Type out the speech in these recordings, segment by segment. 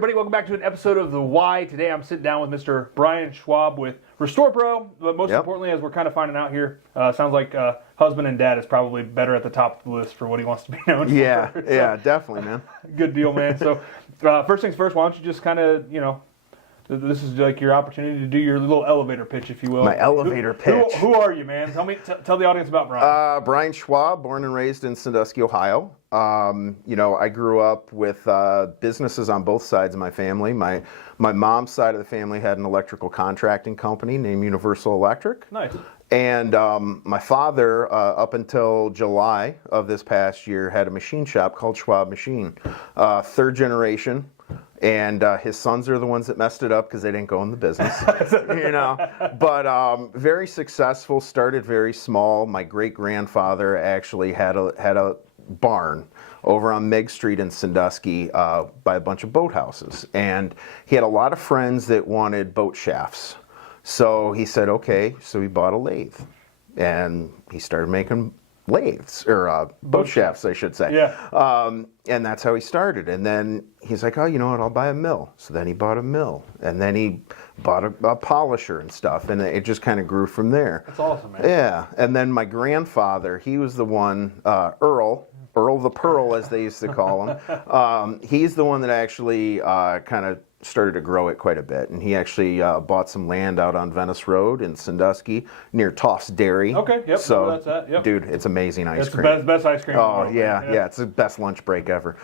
everybody. Welcome back to an episode of The Why. Today I'm sitting down with Mr. Brian Schwab with Restore Pro. But most importantly, as we're kind of finding out here, sounds like husband and dad is probably better at the top of the list for what he wants to be known for. Yeah, definitely, man. Good deal, man. So first things first, why don't you just kind of, this is like your opportunity to do your little elevator pitch, if you will. My elevator pitch. Who are you, man? Tell the audience about Brian. Brian Schwab, born and raised in Sandusky, Ohio. I grew up with businesses on both sides of my family. My mom's side of the family had an electrical contracting company named Universal Electric. Nice. And my father, up until July of this past year, had a machine shop called Schwab Machine. Third generation. And his sons are the ones that messed it up because they didn't go in the business, But very successful, started very small. My great-grandfather actually had a barn over on Meg Street in Sandusky by a bunch of boathouses. And he had a lot of friends that wanted boat shafts. So he said, okay, so he bought a lathe. And he started making lathes, or boat shafts, I should say. Yeah. And that's how he started. And then he's like, oh, you know what, I'll buy a mill. So then he bought a mill. And then he bought a polisher and stuff. And it just kind of grew from there. That's awesome, man. Yeah. And then my grandfather, he was the one, Earl the Pearl, as they used to call him. He's the one that actually kind of started to grow it quite a bit. And he actually bought some land out on Venice Road in Sandusky near Toff's Dairy. Okay, yep. So, that's that. Yep. Dude, it's amazing ice cream. It's the best ice cream in the Oh, world, yeah, it's the best lunch break ever.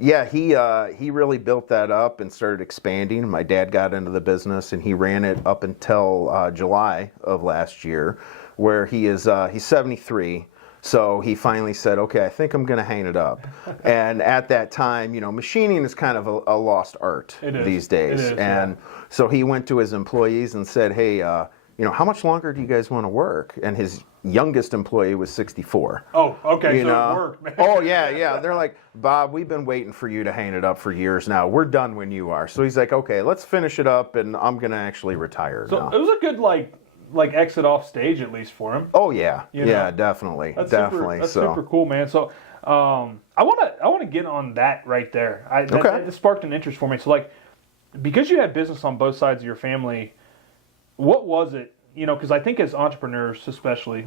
He really built that up and started expanding. My dad got into the business, and he ran it up until July of last year, where he's 73. So he finally said, okay, I think I'm going to hang it up. And at that time, machining is kind of a lost art these days. It is, and so he went to his employees and said, hey, how much longer do you guys want to work? And his youngest employee was 64. Oh, okay, so it worked, man. Oh, yeah. They're like, Bob, we've been waiting for you to hang it up for years now. We're done when you are. So he's like, okay, let's finish it up, and I'm going to actually retire now. So it was a good, like exit off stage, at least for him. Oh, yeah. Yeah, definitely. That's definitely. That's super cool, man. So I want to get on that right there. That sparked an interest for me. So, because you had business on both sides of your family, what was it? Because I think as entrepreneurs, especially,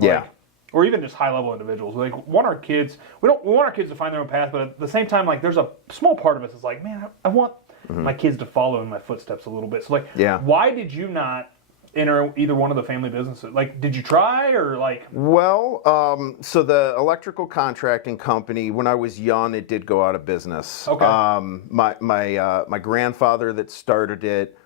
or even just high-level individuals, we want our kids to find their own path, but at the same time, there's a small part of us that's like, man, I want my kids to follow in my footsteps a little bit. So, why did you not enter either one of the family businesses? Did you try, or Well, so the electrical contracting company, when I was young, it did go out of business. Okay. My grandfather that started it,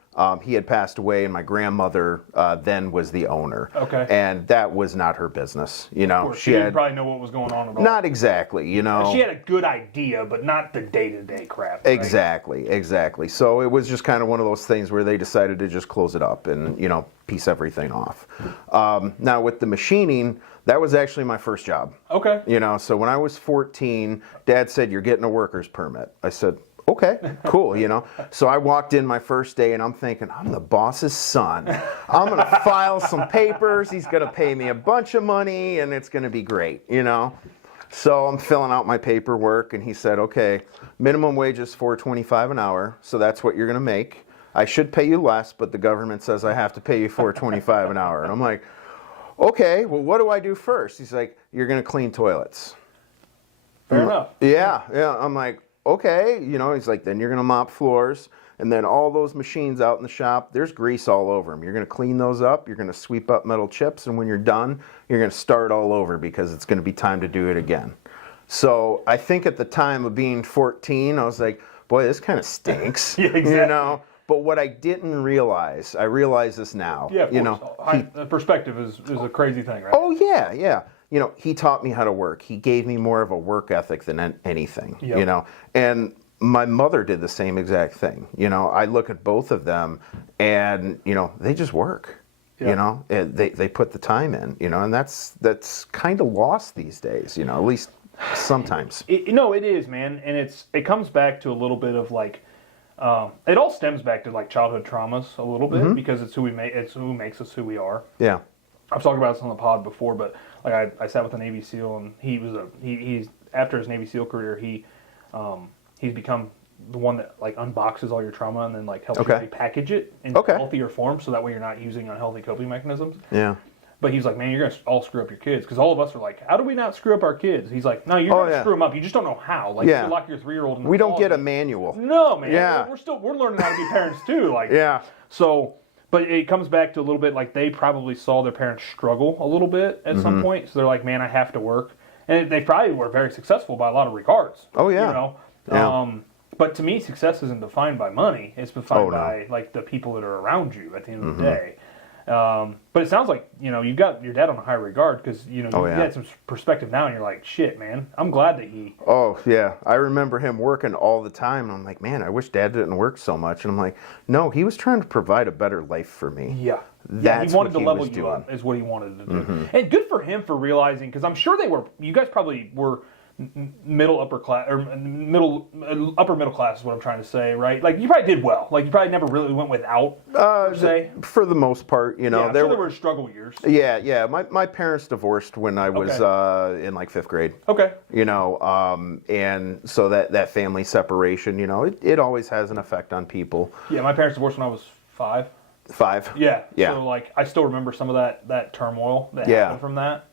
he had passed away, and my grandmother then was the owner. Okay. And that was not her business. Of course, she didn't probably know what was going on at all. Not exactly, She had a good idea, but not the day-to-day crap. Right? Exactly. So it was just kind of one of those things where they decided to just close it up and, piece everything off. Now with the machining, that was actually my first job. Okay. So when I was 14, Dad said, you're getting a worker's permit. I said, okay, cool, So I walked in my first day, and I'm thinking, I'm the boss's son. I'm going to file some papers. He's going to pay me a bunch of money, and it's going to be great, So I'm filling out my paperwork, and he said, okay, minimum wage is $4.25 an hour, so that's what you're going to make. I should pay you less, but the government says I have to pay you $4.25 an hour. And I'm like, okay, well, what do I do first? He's like, you're going to clean toilets. Fair enough. Yeah. I'm like, okay, he's like, then you're going to mop floors, and then all those machines out in the shop, there's grease all over them. You're going to clean those up, you're going to sweep up metal chips, and when you're done, you're going to start all over because it's going to be time to do it again. So I think at the time of being 14, I was like, boy, this kind of stinks. Yeah, exactly. But what I didn't realize, I realize this now. Yeah, perspective is a crazy thing, right? Oh, yeah. He taught me how to work. He gave me more of a work ethic than anything, And my mother did the same exact thing. I look at both of them, and, they just work. Yeah. They put the time in, and that's kind of lost these days, at least sometimes. It is, man. And it comes back to a little bit of it all stems back to childhood traumas a little bit, because it's who makes us who we are. Yeah. I've talked about this on the pod before, but I sat with a Navy SEAL, and he's after his Navy SEAL career, he's become the one that like unboxes all your trauma and then like helps you repackage it in healthier form, so that way you're not using unhealthy coping mechanisms. Yeah. But he's like, man, you're going to all screw up your kids. Because all of us are like, how do we not screw up our kids? He's like, no, you're going to screw them up. You just don't know how. Like, you lock your 3-year-old in the We don't get a manual. No, man. Yeah. We're learning how to be parents, too. Like, So, but it comes back to a little bit like they probably saw their parents struggle a little bit at some point. So they're like, man, I have to work. And they probably were very successful by a lot of regards. Oh, yeah. You know? Yeah. But to me, success isn't defined by money. It's defined by, like, the people that are around you at the end of the day. But it sounds like, you know, you've got your dad on a high regard because, you know, you had some perspective now and you're like, shit, man, I'm glad that he... Oh, yeah. I remember him working all the time. And I'm like, man, I wish Dad didn't work so much. And I'm like, no, he was trying to provide a better life for me. Yeah. That's he wanted to level you doing. up is what he wanted to do. And good for him for realizing, because I'm sure you guys probably were... upper middle class is what I'm trying to say, right? Like you probably did well. Like you probably never really went without. Per se. For the most part, you know, there were struggle years. Yeah. My parents divorced when I was in like 5th grade. Okay. You know, and so that family separation, you know, it always has an effect on people. Yeah, my parents divorced when I was 5. 5. Yeah. So like I still remember some of that turmoil that happened from that.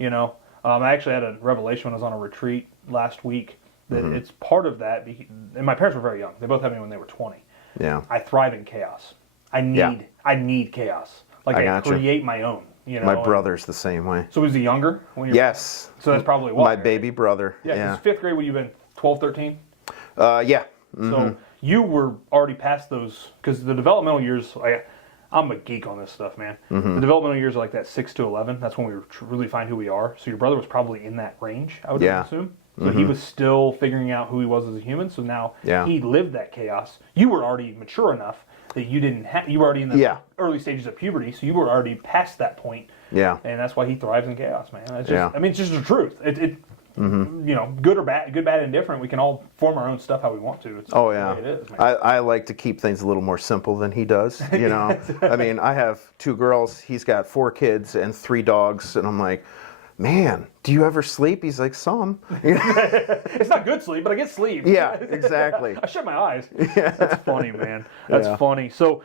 You know. I actually had a revelation when I was on a retreat last week that it's part of that. And my parents were very young. They both had me when they were 20. Yeah. I thrive in chaos. I need chaos. Like I create my own. You know. My brother's the same way. So was he younger when you? Yes. So that's probably why. My baby brother. Yeah. 5th grade. Would you been 12, 13? Yeah. So you were already past those because the developmental years. I'm a geek on this stuff, man. The developmental years are like that 6 to 11. That's when we really find who we are. So your brother was probably in that range, I would assume. So he was still figuring out who he was as a human. So now he lived that chaos. You were already mature enough that you didn't have. You were already in the early stages of puberty, so you were already past that point. Yeah. And that's why he thrives in chaos, man. It's just, I mean, it's just the truth. You know, good or bad, indifferent, we can all form our own stuff how we want to. It's the way it is, man. I like to keep things a little more simple than he does, you know. I mean, I have 2 girls, he's got 4 kids and 3 dogs, and I'm like, man, do you ever sleep? He's like, some. It's not good sleep, but I get sleep. Yeah, exactly. I shut my eyes. Yeah. That's funny, man. That's funny. So,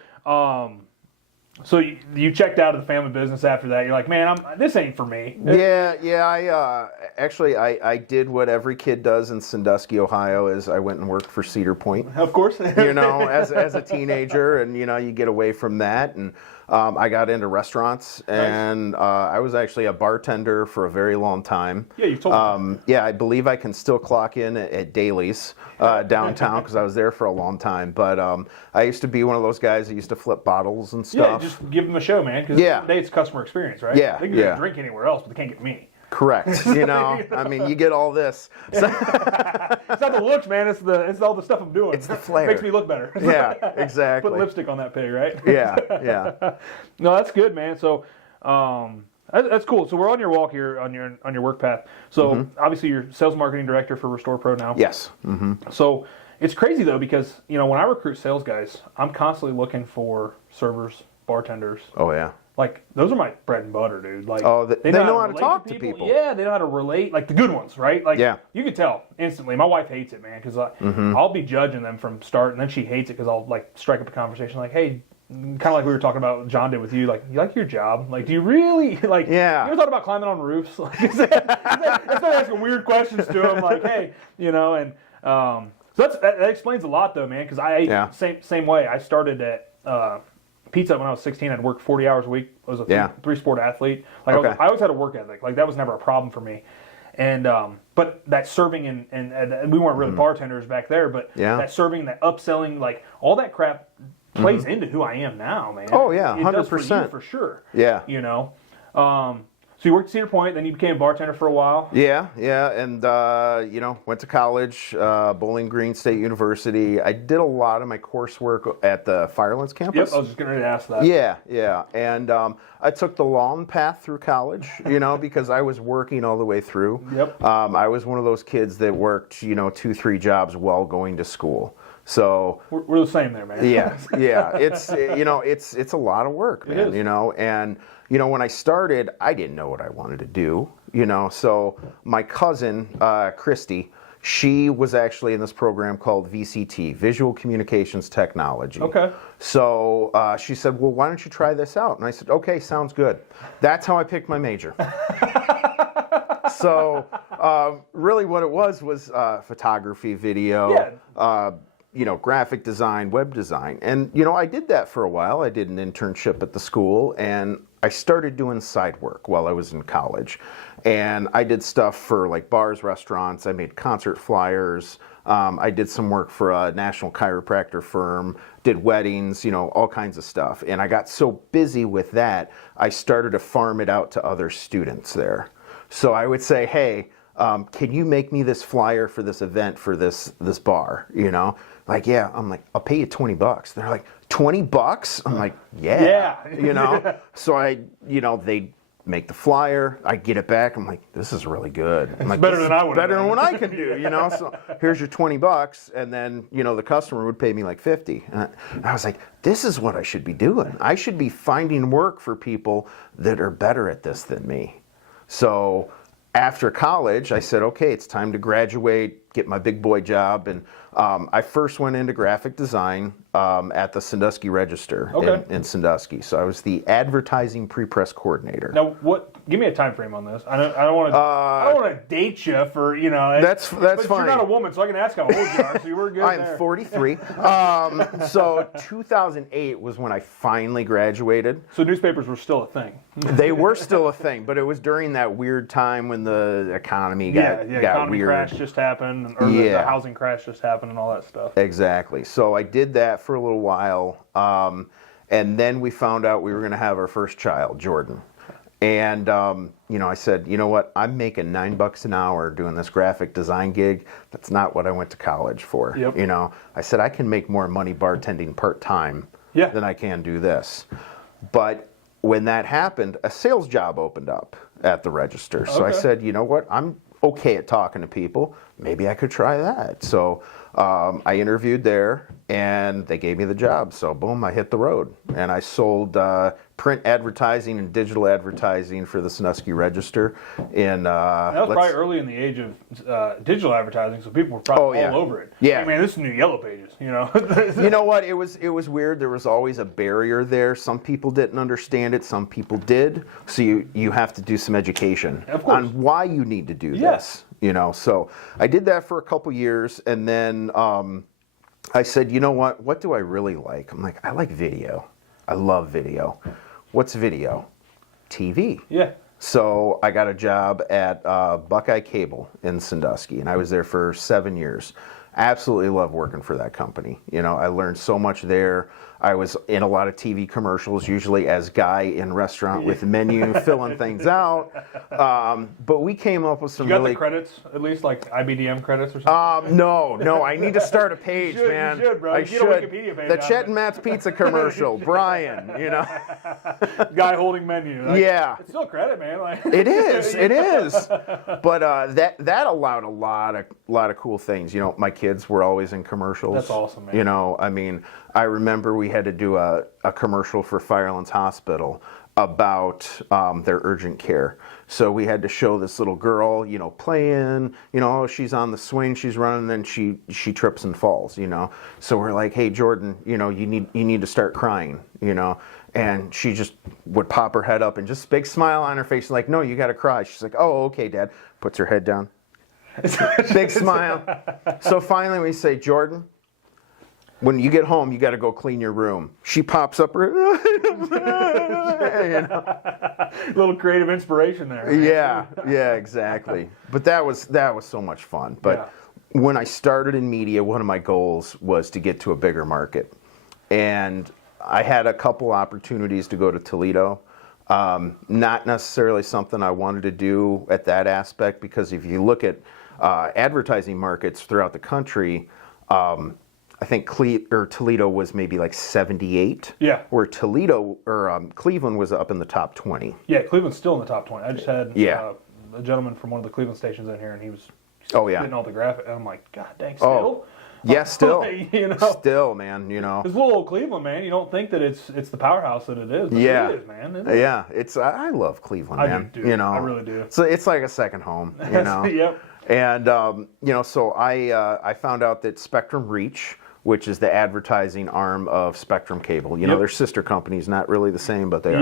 so you checked out of the family business after that. You're like, man, this ain't for me. Yeah. I did what every kid does in Sandusky, Ohio. Is I went and worked for Cedar Point. Of course. You know, as a teenager, and you know, you get away from that, and I got into restaurants, and I was actually a bartender for a very long time. Yeah, you told me. Yeah, I believe I can still clock in at Daly's downtown because I was there for a long time. But I used to be one of those guys that used to flip bottles and stuff. Yeah, just give them a show, man. Because today it's customer experience, right? Yeah, they can get a drink anywhere else, but they can't get me. Correct. You know, I mean, you get all this. So it's not the looks, man. It's all the stuff I'm doing. It's the flair. It makes me look better. Yeah, exactly. Put lipstick on that pig, right? Yeah. No, that's good, man. So, that's cool. So we're on your walk here on your work path. So obviously you're sales marketing director for Restore Pro now. Yes. So it's crazy though because you know when I recruit sales guys, I'm constantly looking for servers, bartenders. Oh yeah. Like, those are my bread and butter, dude. Like, they know how to talk to people. Yeah, they know how to relate. Like, the good ones, right? Like, you can tell instantly. My wife hates it, man, because I'll be judging them from start, and then she hates it because I'll, like, strike up a conversation like, hey, kind of like we were talking about, John did with you, like, you like your job? Like, do you really, like, you ever thought about climbing on roofs? Like, instead of asking weird questions to him, like, hey, you know, and so that explains a lot, though, man, because same way. I started at pizza when I was 16. I'd work 40 hours a week. I was a three-sport athlete. Like I always had a work ethic. Like that was never a problem for me. And but that serving and we weren't really bartenders back there, but that serving, that upselling, like all that crap plays into who I am now, man. Oh yeah, 100% for sure. Yeah, you know. So you worked at Cedar Point, then you became a bartender for a while. Yeah, and you know, went to college, Bowling Green State University. I did a lot of my coursework at the Firelands campus. Yep, I was just going to ask that. Yeah, and I took the long path through college, you know, because I was working all the way through. Yep. I was one of those kids that worked, you know, 2-3 jobs while going to school. So we're the same there, man. Yeah. It's you know, it's a lot of work, man. You know, and you know, when I started, I didn't know what I wanted to do. You know, so my cousin Christy, She was actually in this program called VCT, Visual Communications Technology. Okay. So she said, well, why don't you try this out? And I said, okay, sounds good. That's how I picked my major. So really what it was photography, video, graphic design, web design. And, I did that for a while. I did an internship at the school, and I started doing side work while I was in college. And I did stuff for like bars, restaurants. I made concert flyers. I did some work for a national chiropractor firm, did weddings, all kinds of stuff. And I got so busy with that, I started to farm it out to other students there. So I would say, hey, can you make me this flyer for this event for this bar, Like, yeah. I'm like, I'll pay you $20. They're like, $20? I'm like, yeah. So they make the flyer, I get it back, I'm like, this is really good. I'm like, better than I would. Better than what I can do, So here's your $20, and then the customer would pay me like $50. And I was like, this is what I should be doing. I should be finding work for people that are better at this than me. So after college, I said, okay, it's time to graduate, get my big boy job. And I first went into graphic design at the Sandusky Register in Sandusky. So I was the advertising pre-press coordinator. Now, give me a time frame on this. I don't want to date you for, That's but fine. You're not a woman, so I can ask how old you are, so you were good I'm there. 43. So 2008 was when I finally graduated. So newspapers were still a thing. They were still a thing, but it was during that weird time when the economy got economy weird. Crash just happened, or the housing crash just happened, and all that stuff. Exactly. So I did that for a little while, and then we found out we were going to have our first child, Jordan. And I said, you know what? I'm making $9 an hour doing this graphic design gig. That's not what I went to college for. Yep. I said I can make more money bartending part time than I can do this. But when that happened, a sales job opened up at the Register. So I said, you know what? I'm okay at talking to people. Maybe I could try that. So I interviewed there, and they gave me the job. So boom, I hit the road, and I sold print advertising and digital advertising for the Sandusky Register. And that was probably early in the age of digital advertising, so people were probably all over it. Yeah, I mean, this is new Yellow Pages, You know what? It was weird. There was always a barrier there. Some people didn't understand it. Some people did. So you have to do some education on why you need to do this. So I did that for a couple years, and then I said, you know what do I really like? I'm like, I like video. I love video. What's video? TV. Yeah. So I got a job at Buckeye Cable in Sandusky, and I was there for 7 years. Absolutely love working for that company. I learned so much there. I was in a lot of TV commercials, usually as guy in restaurant with menu, filling things out. But we came up with some You got the credits, at least, like IBDM credits or something? No. I need to start a page, man. You should, bro. I Get should. a Wikipedia page. The Chet and Matt's Pizza commercial, Brian, Guy holding menu. Yeah. It's still a credit, man. It is. But that allowed a lot of cool things. My kids were always in commercials. That's awesome, man. I remember we had to do a commercial for Firelands Hospital about their urgent care. So we had to show this little girl, playing, she's on the swing, she's running, and then she trips and falls, So we're like, hey, Jordan, you need to start crying, And she just would pop her head up and just big smile on her face, like, no, you got to cry. She's like, oh, okay, Dad. Puts her head down. Big smile. So finally we say, Jordan, when you get home, you got to go clean your room. She pops up her, Little creative inspiration there. Yeah, exactly. But that was so much fun. But when I started in media, one of my goals was to get to a bigger market, and I had a couple opportunities to go to Toledo. Not necessarily something I wanted to do at that aspect, because if you look at advertising markets throughout the country, I think Toledo was maybe like 78. Yeah. Where Cleveland was up in the top 20. Yeah, Cleveland's still in the top 20. I just had a gentleman from one of the Cleveland stations in here, and he was getting all the graphic. And I'm like, God dang, still? Yeah, still. Still, man, It's little old Cleveland, man. You don't think that it's the powerhouse that it is, but it is, man. Isn't it? Yeah, I love Cleveland, man. I do, too. I really do. So it's like a second home, Yep. And so I found out that Spectrum Reach, which is the advertising arm of Spectrum Cable, they're sister companies, not really the same, but they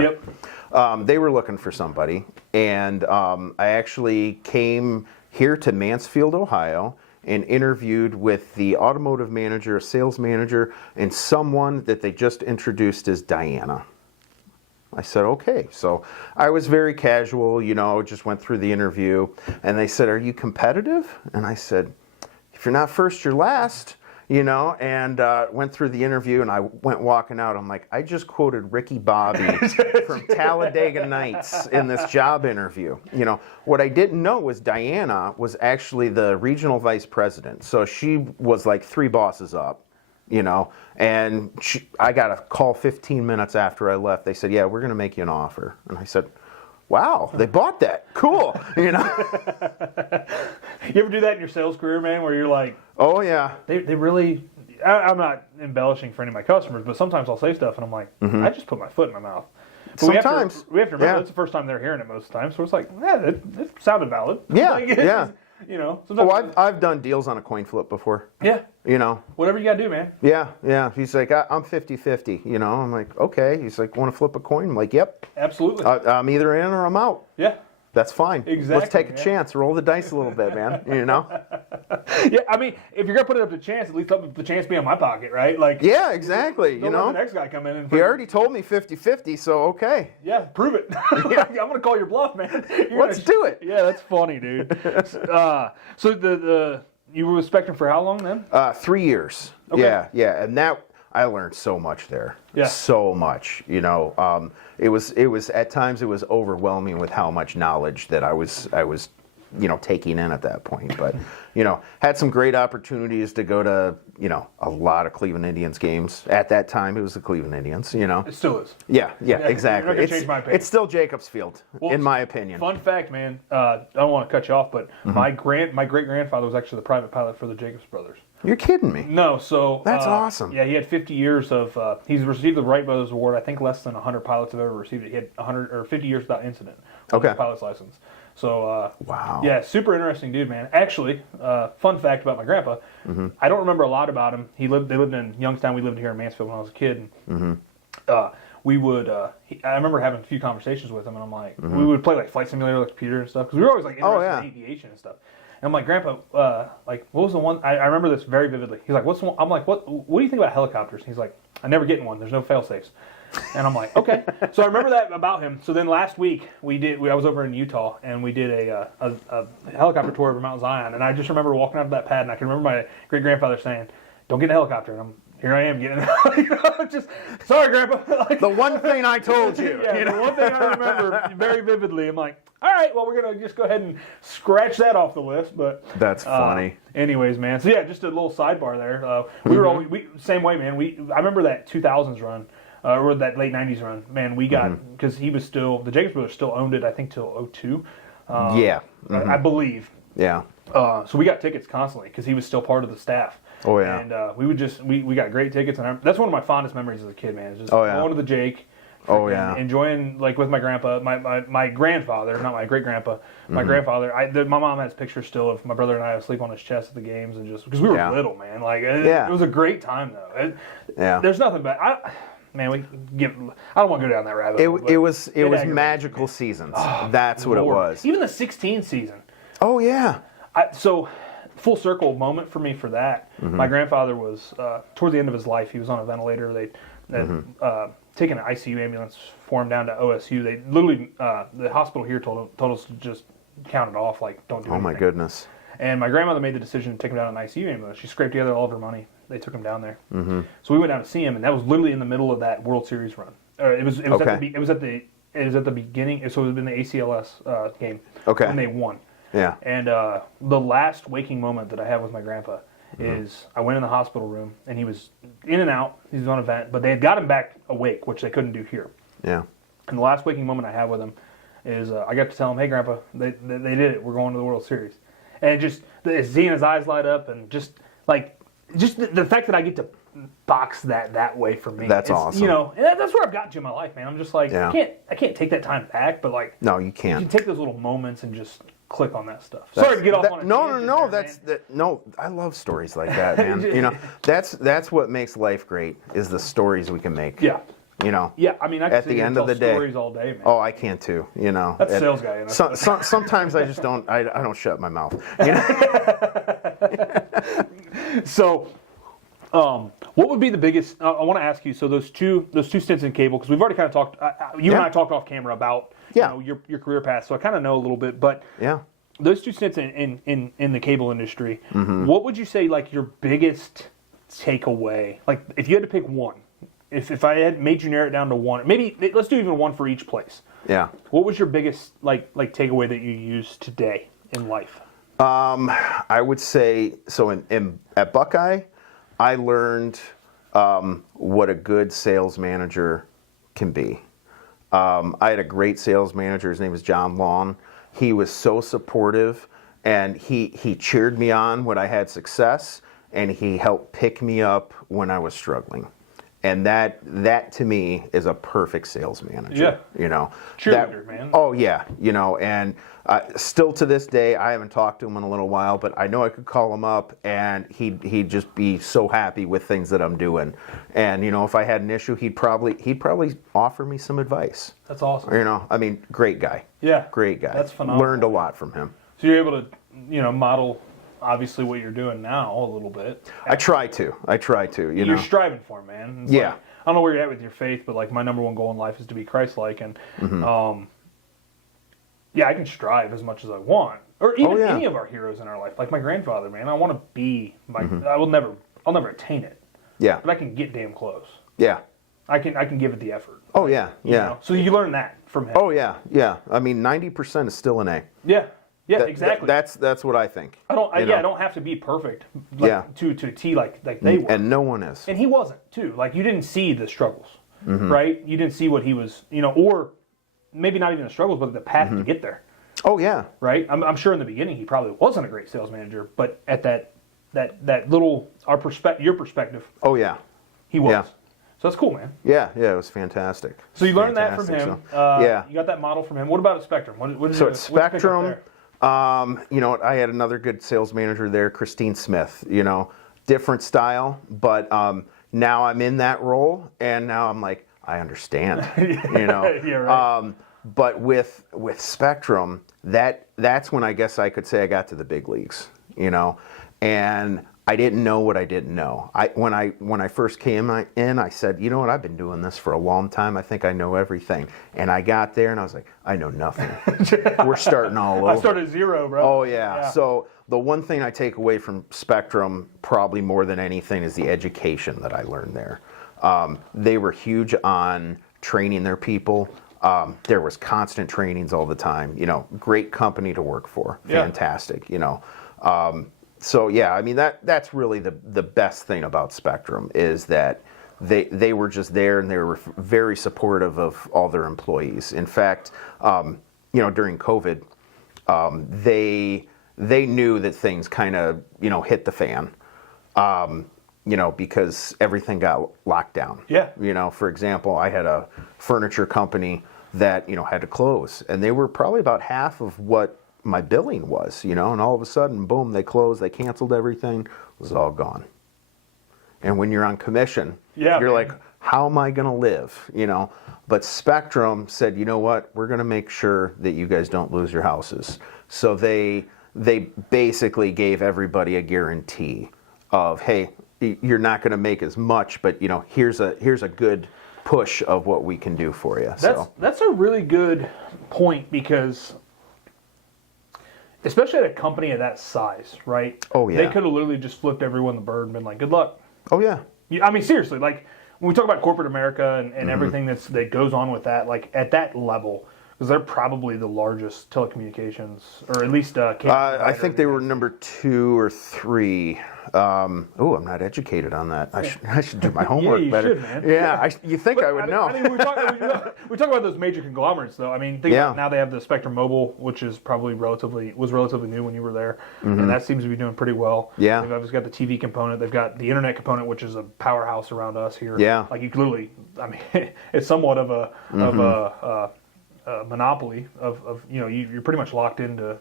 are. They were looking for somebody, and I actually came here to Mansfield, Ohio, and interviewed with the automotive manager, sales manager, and someone that they just introduced as Diana. I said, okay. So I was very casual, just went through the interview, and they said, are you competitive? And I said, if you're not first, you're last. And went through the interview, and I went walking out. I'm like, I just quoted Ricky Bobby from Talladega Nights in this job interview. What I didn't know was Diana was actually the regional vice president. So she was like 3 bosses up, and I got a call 15 minutes after I left. They said, yeah, we're going to make you an offer. And I said, wow, they bought that. Cool. You ever do that in your sales career, man, where you're like, oh, yeah. They really, I'm not embellishing for any of my customers, but sometimes I'll say stuff and I'm like, I just put my foot in my mouth. But sometimes. We have to remember, it's the first time they're hearing it most of the time, so it's like, yeah, it sounded valid. Yeah, yeah. I've done deals on a coin flip before. Yeah. Whatever you got to do, man. Yeah. He's like, I'm 50-50, I'm like, okay. He's like, want to flip a coin? I'm like, yep. Absolutely. I'm either in or I'm out. Yeah. That's fine. Exactly. Let's take a chance. Roll the dice a little bit, man. Yeah, I mean, if you're going to put it up to chance, at least let the chance be on my pocket, right? Like. Yeah, exactly. Don't let the next guy come in and. He already told me 50-50, so okay. Yeah, prove it. Yeah. I'm going to call your bluff, man. Let's do it. Yeah, that's funny, dude. So you were with Spectrum for how long then? 3 years. Okay. Yeah, and that I learned so much there. Yeah. So much. It was at times it was overwhelming with how much knowledge that I was taking in at that point. But had some great opportunities to go to a lot of Cleveland Indians games. At that time, it was the Cleveland Indians. It still is. Yeah, exactly. You're not gonna change my opinion. It's still Jacobs Field, in my opinion. Fun fact, man. I don't want to cut you off, but my great grandfather was actually the private pilot for the Jacobs brothers. You're kidding me. No, so that's awesome. Yeah, he had 50 years of. He's received the Wright Brothers Award. I think less than 100 pilots have ever received it. He had 100 or 50 years without incident. With his pilot's license. So wow. Yeah, super interesting dude, man. Actually, fun fact about my grandpa. I don't remember a lot about him. They lived in Youngstown. We lived here in Mansfield when I was a kid. And, we would. I remember having a few conversations with him, and I'm like, we would play like Flight Simulator, like computer and stuff, because we were always like interested in aviation and stuff. And I'm like, Grandpa, what was the one? I remember this very vividly. He's like, what's the one? I'm like, what do you think about helicopters? He's like, I never get in one. There's no fail safes. And I'm like, okay. So I remember that about him. So then last week I was over in Utah and we did a helicopter tour over Mount Zion. And I just remember walking out of that pad and I can remember my great grandfather saying, "Don't get in a helicopter." And here I am getting, just sorry, Grandpa. The one thing I told you. Yeah, the one thing I remember very vividly. I'm like, all right, well, we're gonna just go ahead and scratch that off the list. But that's funny. Anyways, man. So yeah, just a little sidebar there. We were always same way, man. I remember that 2000s run. Or that late 90s run. Man, we got, because he was still, the Jacobs brothers still owned it, I think, till 02. I believe. Yeah. So we got tickets constantly, because he was still part of the staff. Oh, yeah. And we got great tickets, and that's one of my fondest memories as a kid, man. Is just going to the Jake. Enjoying, like, with my grandpa, my grandfather, not my great-grandpa, my grandfather. My mom has pictures still of my brother and I asleep on his chest at the games, and just, because we were little, man. Like, it was a great time, though. There's nothing bad. Man, I don't want to go down that rabbit hole. It was magical seasons. Oh, that's what it was. Even the 16 season. Oh, yeah. So, full circle moment for me for that. My grandfather was, towards the end of his life, he was on a ventilator. They'd taken an ICU ambulance for him down to OSU. They literally, the hospital here told us to just count it off, like, don't do anything. Oh, my goodness. And my grandmother made the decision to take him down in an ICU ambulance. She scraped together all of her money. They took him down there. So we went down to see him, and that was literally in the middle of that World Series run. It was at the beginning. So it was in the ACLS game when they won. Yeah. And the last waking moment that I had with my grandpa is I went in the hospital room, and he was in and out. He was on a vent, but they had got him back awake, which they couldn't do here. Yeah. And the last waking moment I had with him is I got to tell him, "Hey, Grandpa, they did it. We're going to the World Series." And just seeing his eyes light up, and just the fact that I get to box that way for me. That's awesome. And that's where I've gotten to in my life, man. I'm just like, I can't take that time back, but like, no, you can't. You can take those little moments and just click on that stuff. Sorry to get off on a tangent there, no. I love stories like that, man. You know, that's what makes life great is the stories we can make. Yeah. You know. Yeah, I mean, I can at the end of the day, stories all day, man. Oh, I can too. You know. That's sales guy. You know? Sometimes I just don't. I don't shut my mouth. You know? So, what would be the biggest? I want to ask you. So those two stints in cable, because we've already kind of talked. You and I talked off camera about your career path, so I kind of know a little bit. But those two stints in the cable industry, what would you say like your biggest takeaway? Like if you had to pick one, if I had made you narrow it down to one, maybe let's do even one for each place. Yeah. What was your biggest like takeaway that you use today in life? I would say so. At Buckeye, I learned what a good sales manager can be. I had a great sales manager. His name was John Long. He was so supportive, and he cheered me on when I had success, and he helped pick me up when I was struggling. And that to me is a perfect sales manager. Yeah. You know. Cheerleader, man. Oh yeah. You know, and still to this day, I haven't talked to him in a little while, but I know I could call him up, and he'd just be so happy with things that I'm doing. And you know, if I had an issue, he'd probably offer me some advice. That's awesome. You know, I mean, great guy. Yeah. Great guy. That's phenomenal. Learned a lot from him. So you're able to, you know, model obviously what you're doing now a little bit. I try to. You know, you're striving for it, man. It's like, I don't know where you're at with your faith, but like my number one goal in life is to be Christ-like, and I can strive as much as I want, or even any of our heroes in our life, like my grandfather, man. I want to be my. I'll never attain it. Yeah, but I can get damn close. Yeah, I can give it the effort. Oh yeah, yeah. You know? So you learn that from him. Oh yeah, yeah. I mean, 90% is still an A. Yeah. Yeah, exactly. That's what I think. I don't have to be perfect to a T like they were. And no one is. And he wasn't, too. Like, you didn't see the struggles, right? You didn't see what he was, you know, or maybe not even the struggles, but the path to get there. Oh, yeah. Right? I'm sure in the beginning he probably wasn't a great sales manager, but at that little, your perspective. Oh, yeah. He was. Yeah. So that's cool, man. Yeah, it was fantastic. So you learned that from him. So, you got that model from him. What about at Spectrum? At Spectrum, you know, I had another good sales manager there, Christine Smith. You know, different style, but now I'm in that role, and now I'm like, I understand. You know, yeah, right. But with Spectrum, that's when I guess I could say I got to the big leagues. You know, and I didn't know what I didn't know. When I first came in, I said, you know what, I've been doing this for a long time. I think I know everything. And I got there, and I was like, I know nothing. We're starting all over. I started zero, bro. Oh, yeah. So the one thing I take away from Spectrum, probably more than anything, is the education that I learned there. They were huge on training their people. There was constant trainings all the time. You know, great company to work for. Fantastic, you know. So yeah, I mean that's really the best thing about Spectrum is that they were just there, and they were very supportive of all their employees. In fact, you know, during COVID, they knew that things kind of, you know, hit the fan, you know, because everything got locked down. Yeah. You know, for example, I had a furniture company that, you know, had to close, and they were probably about half of what my billing was, you know, and all of a sudden, boom, they closed, they canceled everything, it was all gone. And when you're on commission, you're like, how am I going to live, you know? But Spectrum said, you know what, we're going to make sure that you guys don't lose your houses. So they basically gave everybody a guarantee of, hey, you're not going to make as much, but, you know, here's a good push of what we can do for you. That's a really good point, because especially at a company of that size, right? Oh, yeah. They could have literally just flipped everyone the bird and been like, good luck. Oh, yeah. I mean, seriously, like, when we talk about corporate America and everything that goes on with that, like, at that level, because they're probably the largest telecommunications, or at least cable I think they were number 2 or 3. I'm not educated on that. I should do my homework better. Should, man. Yeah, you think I would know. I mean, we talk about those major conglomerates, though. I mean, think about now they have the Spectrum Mobile, which is probably relatively new when you were there, and that seems to be doing pretty well. Yeah, they've obviously got the TV component. They've got the internet component, which is a powerhouse around us here. Yeah, like you literally, I mean, it's somewhat of a monopoly of you're pretty much locked into.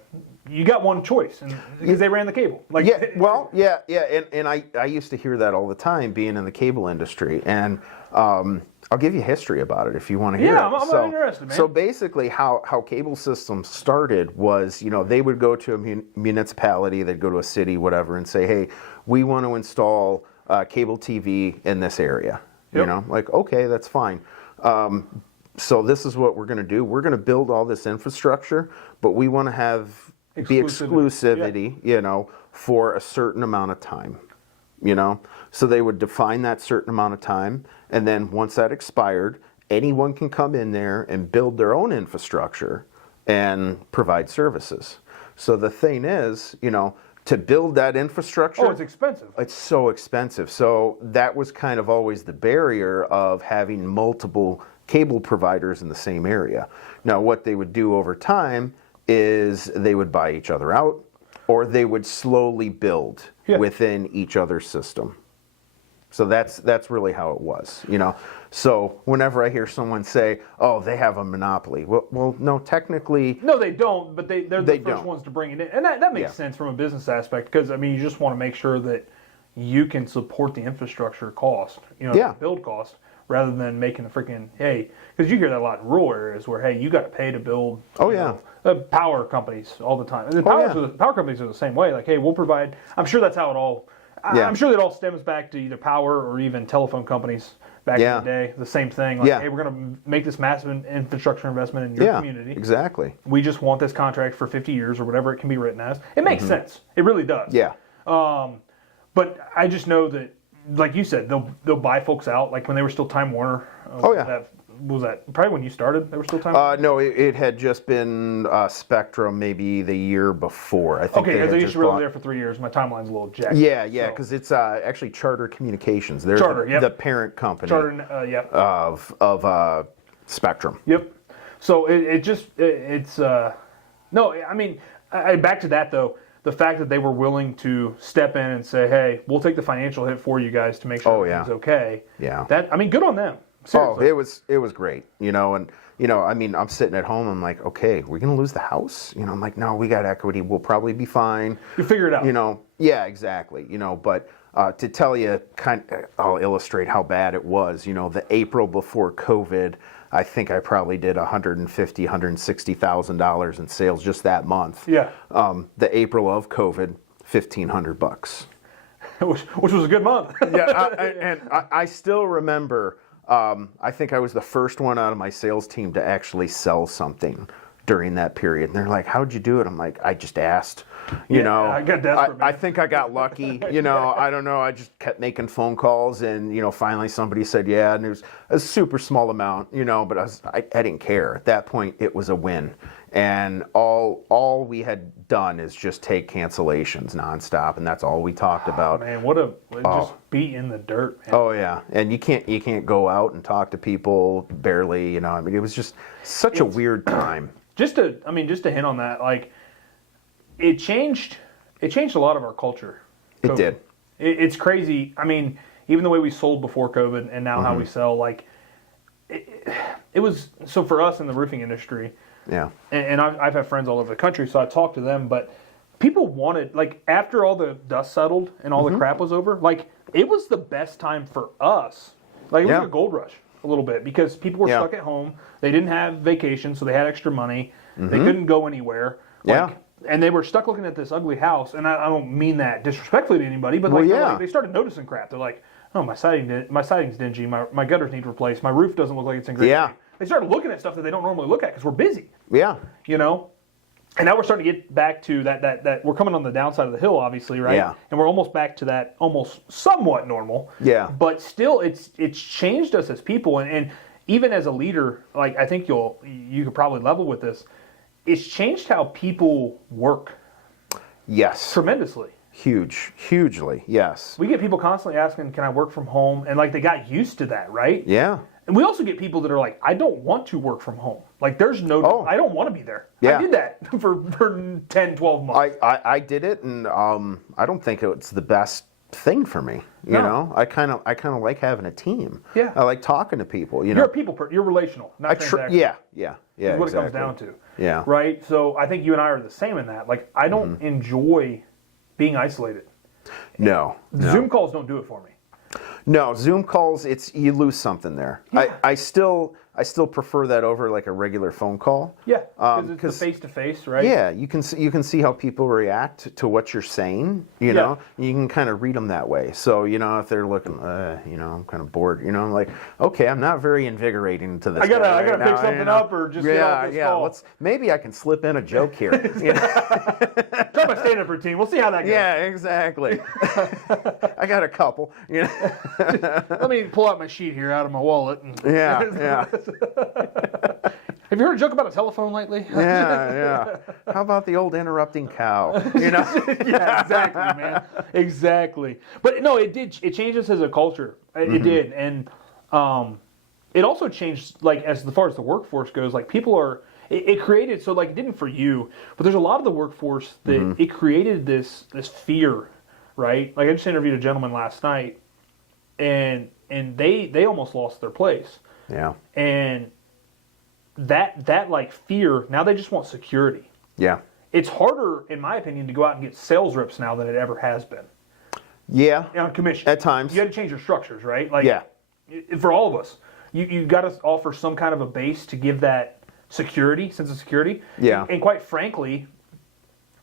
You got one choice, and because they ran the cable. Like and I used to hear that all the time, being in the cable industry, and I'll give you history about it if you want to hear it. I'm interested, man. So basically, how cable systems started was, they would go to a municipality, they'd go to a city, whatever, and say, hey, we want to install cable TV in this area. Yep. Like, okay, that's fine. So this is what we're going to do. We're going to build all this infrastructure, but we want to have the exclusivity, for a certain amount of time. So they would define that certain amount of time, and then once that expired, anyone can come in there and build their own infrastructure and provide services. So the thing is, to build that infrastructure... Oh, it's expensive. It's so expensive. So that was kind of always the barrier of having multiple cable providers in the same area. Now, what they would do over time is they would buy each other out, or they would slowly build within each other's system. So that's really how it was, So whenever I hear someone say, "Oh, they have a monopoly," well, no, technically, no, they don't. But they're the first ones to bring it in, and that makes sense from a business aspect because you just want to make sure that you can support the infrastructure cost, the build cost, rather than making the freaking because you hear that a lot in rural areas where you got to pay to build. Power companies all the time. And the power companies are the same way. Like, hey, we'll provide. I'm sure that's how it all. I'm sure that all stems back to either power or even telephone companies back in the day. The same thing. Like, hey, we're going to make this massive infrastructure investment in your community. Exactly. We just want this contract for 50 years or whatever it can be written as. It makes sense. It really does. Yeah. But I just know that, like you said, they'll buy folks out. Like when they were still Time Warner. Was that probably when you started? They were still Time Warner? No, it had just been Spectrum maybe the year before. I think. Okay, because they used to be there for 3 years. My timeline's a little jacked. Yeah, because it's actually Charter Communications. They're the parent company of Spectrum. Yep. So it's no. I mean, back to that though. The fact that they were willing to step in and say, "Hey, we'll take the financial hit for you guys to make sure everything's okay." Yeah. Good on them. Seriously. It was great, and I'm sitting at home. I'm like, okay, we're gonna lose the house. I'm like, no, we got equity. We'll probably be fine. You figure it out. Yeah, exactly. But to tell you, I'll illustrate how bad it was. The April before COVID, I think I probably did $150,000-$160,000 in sales just that month. Yeah. The April of COVID, $1,500. Which was a good month. I still remember. I think I was the first one out of my sales team to actually sell something during that period. And they're like, "How'd you do it?" I'm like, "I just asked." I got desperate. I think I got lucky. I don't know. I just kept making phone calls, and finally somebody said, "Yeah," and it was a super small amount, but I didn't care at that point. It was a win, and all we had done is just take cancellations nonstop, and that's all we talked about. Man, just beat in the dirt, man. Oh yeah, and you can't go out and talk to people barely. It was just such a weird time. Just to hint on that, like. It changed a lot of our culture. COVID. It did. It's crazy. I mean, even the way we sold before COVID and now how we sell, like, it was, so for us in the roofing industry, and I've had friends all over the country, so I talked to them, but people wanted, like, after all the dust settled and all the crap was over, like, it was the best time for us. Like, it was a gold rush a little bit because people were stuck at home. They didn't have vacation, so they had extra money. They couldn't go anywhere. And they were stuck looking at this ugly house, and I don't mean that disrespectfully to anybody, but they started noticing crap. They're like, "Oh, my siding's dingy. My gutters need replaced. My roof doesn't look like it's in great shape." They started looking at stuff that they don't normally look at because we're busy. Yeah. And now we're starting to get back to that we're coming on the downside of the hill, obviously, right? Yeah. And we're almost back to that almost somewhat normal. Yeah. But still, it's changed us as people, and even as a leader, like I think you could probably level with this. It's changed how people work. Yes. Tremendously. Hugely, yes. We get people constantly asking, "Can I work from home?" And like they got used to that, right? Yeah. And we also get people that are like, "I don't want to work from home. Like there's no, I don't want to be there." Yeah. I did that for 10, 12 months. I did it, and I don't think it's the best thing for me. You know, I kind of like having a team. Yeah. I like talking to people. You're a people person. You're relational, not transactional. Yeah. Is what it comes down to. Yeah. Right. So I think you and I are the same in that. Like, I don't enjoy being isolated. No. Zoom calls don't do it for me. No, Zoom calls, you lose something there. Yeah. I still prefer that over like a regular phone call. Yeah, because it's the face-to-face, right? Yeah, you can see how people react to what you're saying. You know, you can kind of read them that way. So if they're looking, I'm kind of bored. I'm like, okay, I'm not very invigorating to this. I gotta pick something up or just get off this call. Maybe I can slip in a joke here. Try my stand-up routine. We'll see how that goes. Yeah, exactly. I got a couple. Let me pull out my sheet here out of my wallet. Yeah. Have you heard a joke about a telephone lately? Yeah. How about the old interrupting cow? Yeah, exactly, man. Exactly. But no, it did. It changed us as a culture. It did, and it also changed, like, as far as the workforce goes. Like, people are. It created, so like it didn't for you, but there's a lot of the workforce that it created this fear, right? Like, I just interviewed a gentleman last night, and they almost lost their place. Yeah. And that like fear, now they just want security. Yeah. It's harder, in my opinion, to go out and get sales reps now than it ever has been. Yeah. On commission. At times. You got to change your structures, right? Like, yeah. For all of us, you got to offer some kind of a base to give that sense of security. Yeah. And quite frankly,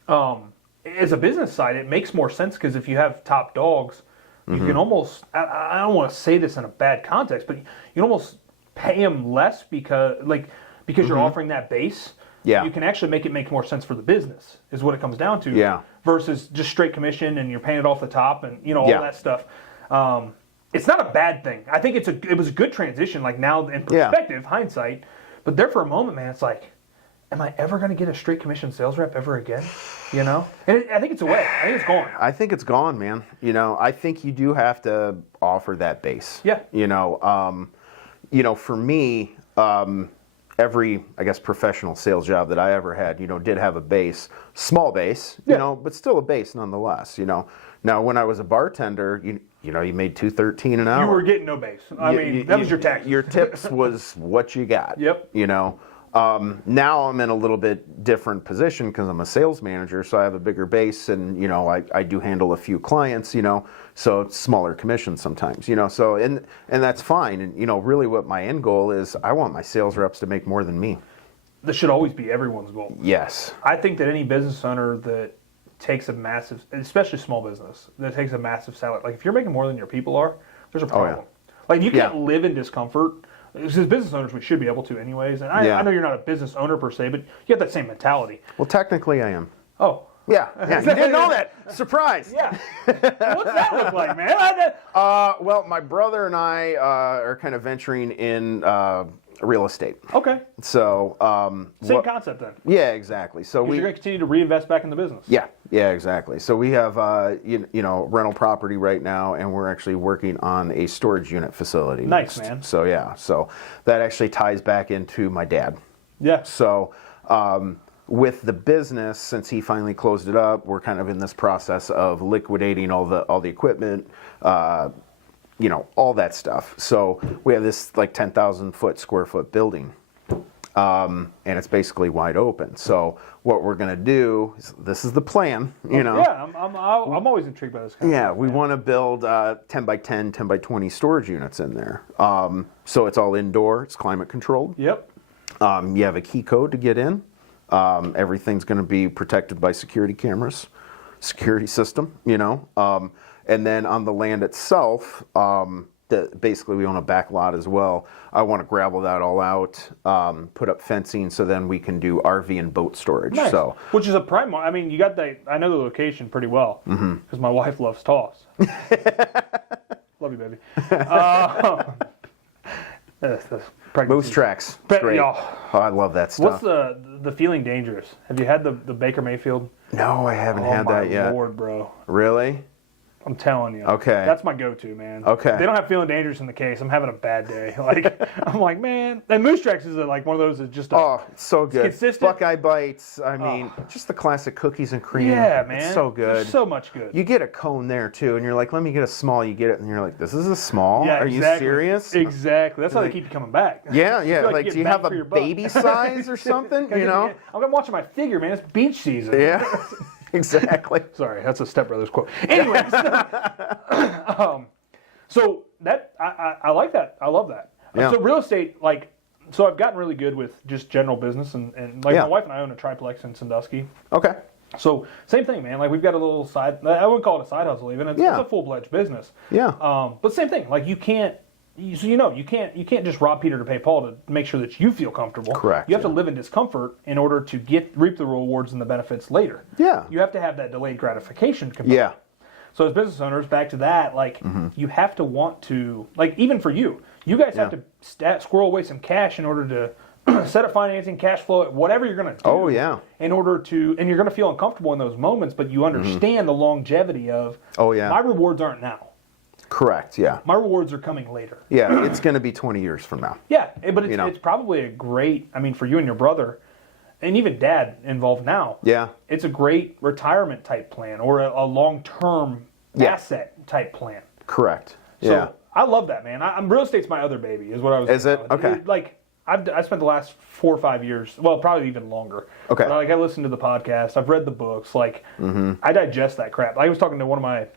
as a business side, it makes more sense because if you have top dogs, you can almost, I don't want to say this in a bad context, but you can almost pay them less because you're offering that base. Yeah. You can actually make more sense for the business, is what it comes down to. Yeah. Versus just straight commission and you're paying it off the top and all that stuff. It's not a bad thing. I think it was a good transition, like now in perspective, hindsight. But there for a moment, man, it's like, am I ever going to get a straight commission sales rep ever again? And I think it's away. I think it's gone. I think it's gone, man. I think you do have to offer that base. Yeah. For me, every, I guess, professional sales job that I ever had, did have a base, small base, but still a base nonetheless. Now when I was a bartender, you made $2.13 an hour. You were getting no base. That was your tax. Your tips was what you got. Yep. Now I'm in a little bit different position because I'm a sales manager, so I have a bigger base, and I do handle a few clients, so it's smaller commissions sometimes, so and that's fine, and really what my end goal is, I want my sales reps to make more than me. This should always be everyone's goal. Yes. I think that any business owner that takes a massive, especially small business, that takes a massive salary, like if you're making more than your people are, there's a problem. Like you can't live in discomfort. As business owners, we should be able to anyways. And I know you're not a business owner per se, but you have that same mentality. Well, technically I am. Oh. Yeah. You didn't know that. Surprise. Yeah. What's that look like, man? Well, my brother and I are kind of venturing in real estate. Okay. So same concept then. Yeah, exactly. So you're going to continue to reinvest back in the business. Yeah, exactly. So we have rental property right now, and we're actually working on a storage unit facility. Nice, next. man. So that actually ties back into my dad. Yeah. So with the business, since he finally closed it up, we're kind of in this process of liquidating all the equipment. All that stuff. So we have this like 10,000 square foot building, and it's basically wide open. So what we're going to do, this is the plan, Yeah, I'm always intrigued by this kind of stuff. We want to build 10 by 10, 10 by 20 storage units in there. So it's all indoor, it's climate controlled. Yep. You have a key code to get in. Everything's going to be protected by security cameras, security system, and then on the land itself, basically we own a back lot as well. I want to gravel that all out, put up fencing, so then we can do RV and boat storage. Nice. So, which is a prime. You got that. I know the location pretty well because my wife loves toss. Love you, baby. Moose tracks. Great. Oh, I love that stuff. What's the feeling dangerous? Have you had the Baker Mayfield? No, I haven't had that yet. Oh my Lord, bro. Really? I'm telling you. Okay. That's my go-to, man. Okay. They don't have Feeling Dangerous in the case. I'm having a bad day. Like, I'm like, man. And Moose Tracks is like one of those that's just it's so good. consistent. Buckeye Bites. I mean, just the classic cookies and cream. Yeah, man. It's so good. There's so much good. You get a cone there too, and you're like, let me get a small. You get it, and you're like, this is a small? Yeah, Are exactly. you serious? Exactly. That's how they keep you coming back. Yeah, yeah. Like, Like, do you have a baby size or something? You know? I'm watching my figure, man. It's beach season. Yeah, exactly. Sorry, that's a Step Brothers quote. Anyways, so that I like that. I love that. Yeah. So real estate, like, so I've gotten really good with just general business, and like my wife and I own a triplex in Sandusky. Okay. So same thing, man. Like we've got a little side. I wouldn't call it a side hustle even. It's a full-fledged business. Yeah. But same thing. Like you can't. So you can't just rob Peter to pay Paul to make sure that you feel comfortable. Correct. You have to live in discomfort in order to reap the rewards and the benefits later. Yeah. You have to have that delayed gratification component. Yeah. So as business owners, back to that, like you have to want to, like even for you guys have to squirrel away some cash in order to set up financing, cash flow, whatever you're going to do. Oh yeah. In order to, and you're going to feel uncomfortable in those moments, but you understand the longevity of. Oh yeah. My rewards aren't now. Correct. Yeah. My rewards are coming later. Yeah. It's going to be 20 years from now. Yeah, but it's probably a great. I mean, for you and your brother, and even Dad involved now. Yeah. It's a great retirement type plan or a long-term asset type plan. Correct. So Yeah. I love that, man. Real estate's my other baby, is what I was. Is it? Okay. Like I spent the last 4 or 5 years, well, probably even longer. Okay. But, like I listened to the podcast, I've read the books, like I digest that crap. I was talking to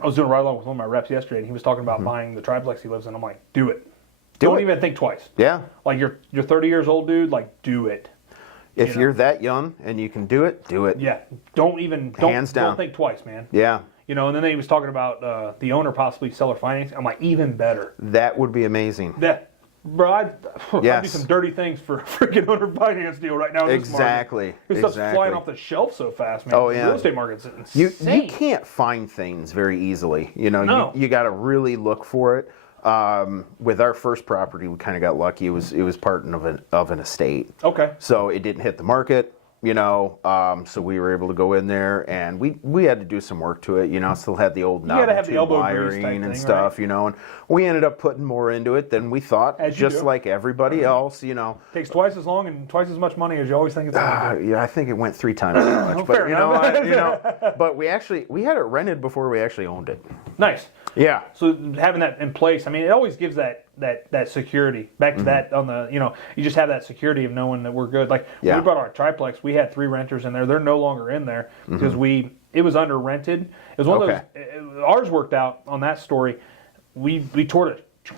I was doing a ride along with one of my reps yesterday, and he was talking about buying the triplex he lives in. I'm like, do it. Don't even think twice. Yeah. Like you're 30 years old, dude. Like do it. If you're that young and you can do it, do it. Yeah. Don't Hands down. Don't think twice, man. Yeah. You know, and then he was talking about the owner possibly seller financing. I'm like, even better. That would be amazing. Bro, I'd do some dirty things for a freaking owner finance deal right now. Exactly. This stuff's flying off the shelf so fast, man. Oh, yeah. The real estate market's insane. You can't find things very easily. You know, No. you got to really look for it. With our first property, we kind of got lucky. It was part of an estate. Okay. So it didn't hit the market. You know, so we were able to go in there, and we had to do some work to it. You know, still had the old knob and tube wiring and stuff. Right? You know, and we ended up putting more into it than we thought. Just like everybody else, you know, takes twice as long and twice as much money as you always think it's going to do. Yeah, I think it went 3 times as much. But but we had it rented before we actually owned it. Nice. Yeah. So having that in place, I mean, it always gives that security. Back to that on the, you just have that security of knowing that we're good. Like when we bought our triplex, we had 3 renters in there. They're no longer in there because it was under rented. It was one of those. Ours worked out on that story. We toured a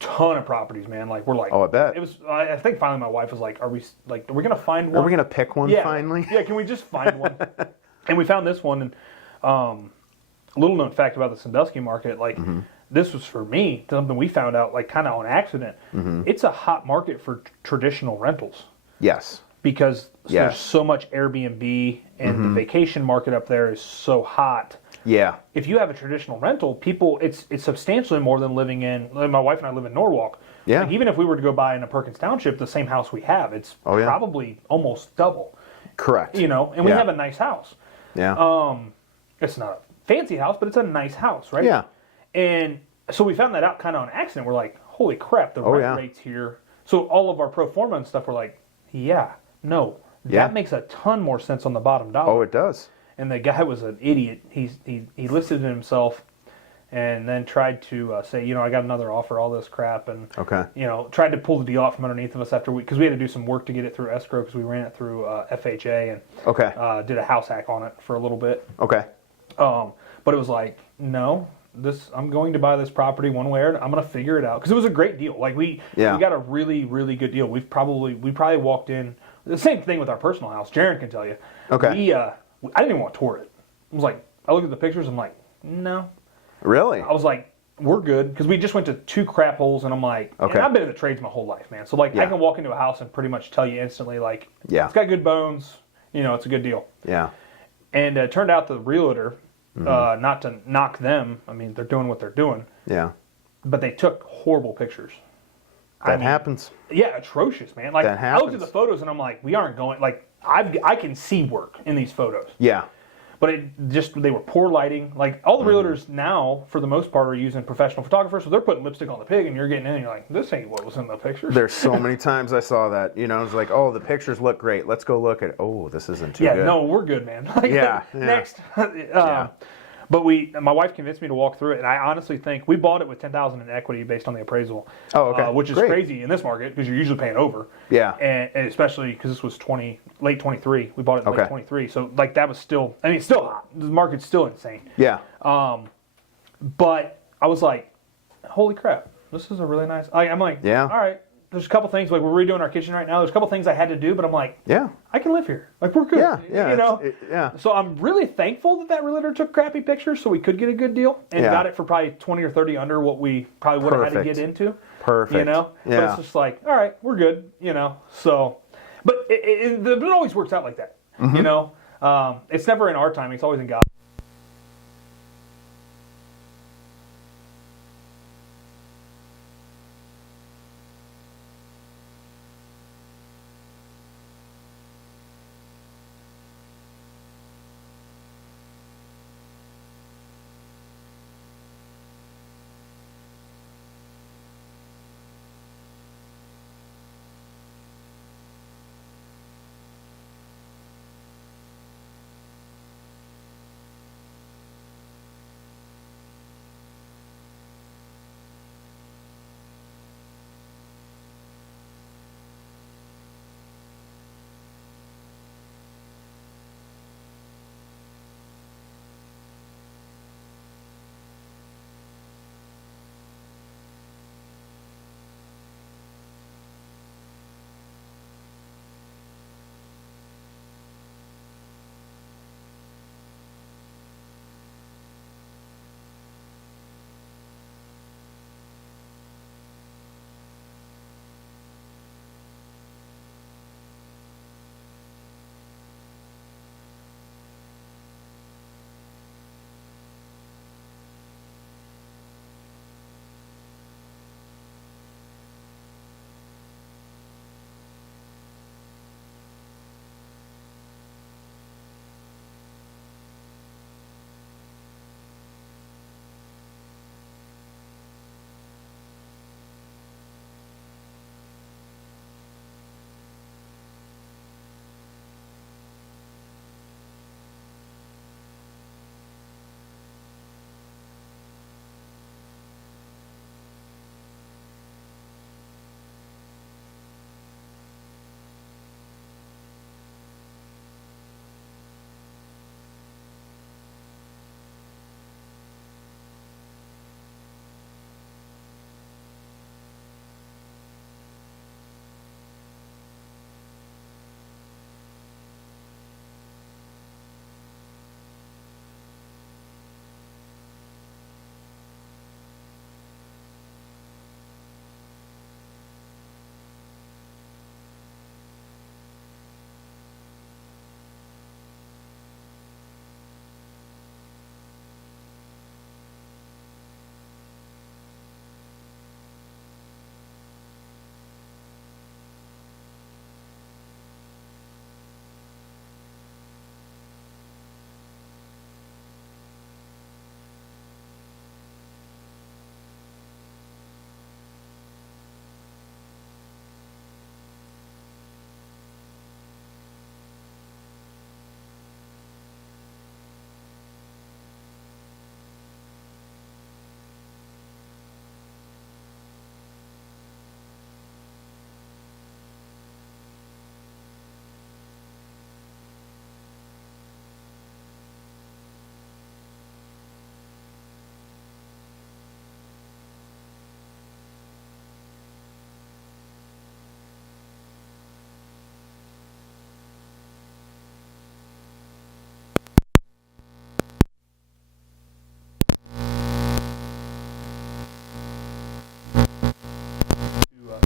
ton of properties, man. Like we're like, oh, I bet it was. I think finally my wife was like, are we gonna find one? Are we gonna pick one finally? Yeah. Can we just find one? And we found this one. And little known fact about the Sandusky market, like this was for me something we found out like kind of on accident. It's a hot market for traditional rentals. Yes. Because there's so much Airbnb and the vacation market up there is so hot. Yeah. If you have a traditional rental, people, it's substantially more than living in. My wife and I live in Norwalk. Yeah. Like even if we were to go buy in a Perkins Township, the same house we have, it's probably almost double. Correct. You know, and we have a nice house. Yeah. It's not a fancy house, but it's a nice house, right? Yeah. And so we found that out kind of on accident. We're like, holy crap, the rent rates here. So all of our pro forma and stuff were like, that makes a ton more sense on the bottom dollar. Oh, it does. And the guy was an idiot. He listed it himself and then tried to say, I got another offer, all this crap. And, tried to pull the deal out from underneath of us because we had to do some work to get it through escrow because we ran it through FHA and did a house hack on it for a little bit. Okay. But it was like, no, I'm going to buy this property one way or another. I'm going to figure it out because it was a great deal. Like we got a really, really good deal. We probably walked in the same thing with our personal house. Jaron can tell you. Okay. I didn't even want to tour it. I was like, I looked at the pictures. I'm like, no. Really? I was like, we're good because we just went to 2 crap holes, and I'm like, and I've been in the trades my whole life, man. So like, I can walk into a house and pretty much tell you instantly, like, it's got good bones. It's a good deal. Yeah. And it turned out the realtor. Not to knock them. I mean, they're doing what they're doing. Yeah. But they took horrible pictures. That happens. Yeah, atrocious, man. Like, that happens. I looked at the photos and I'm like, we aren't going, like, I can see work in these photos. Yeah. but they were poor lighting. Like all the realtors now, for the most part, are using professional photographers, so they're putting lipstick on the pig, and you're getting in, and you're like, this ain't what was in the pictures. There's so many times I saw that. It's like, oh, the pictures look great. Let's go look at it. Oh, this isn't too good. Yeah, no, we're good, man. Like, next. But my wife convinced me to walk through it, and I honestly think we bought it with $10,000 in equity based on the appraisal. Oh, okay. Which is crazy in this market because you're usually paying over. Yeah. And especially because this was late 23. We bought it in late 23. So like that was still, it's still hot. The market's still insane. Yeah. But I was like, holy crap, this is a really nice. I'm like, all right. There's a couple things, like we're redoing our kitchen right now. There's a couple things I had to do, but I'm like, I can live here. Like we're good. Yeah. So I'm really thankful that realtor took crappy pictures so we could get a good deal and got it for probably 20 or 30 under what we probably would have had to get into. Perfect. But it's just like, all right, we're good. So, but it always works out like that. It's never in our timing. It's always in God.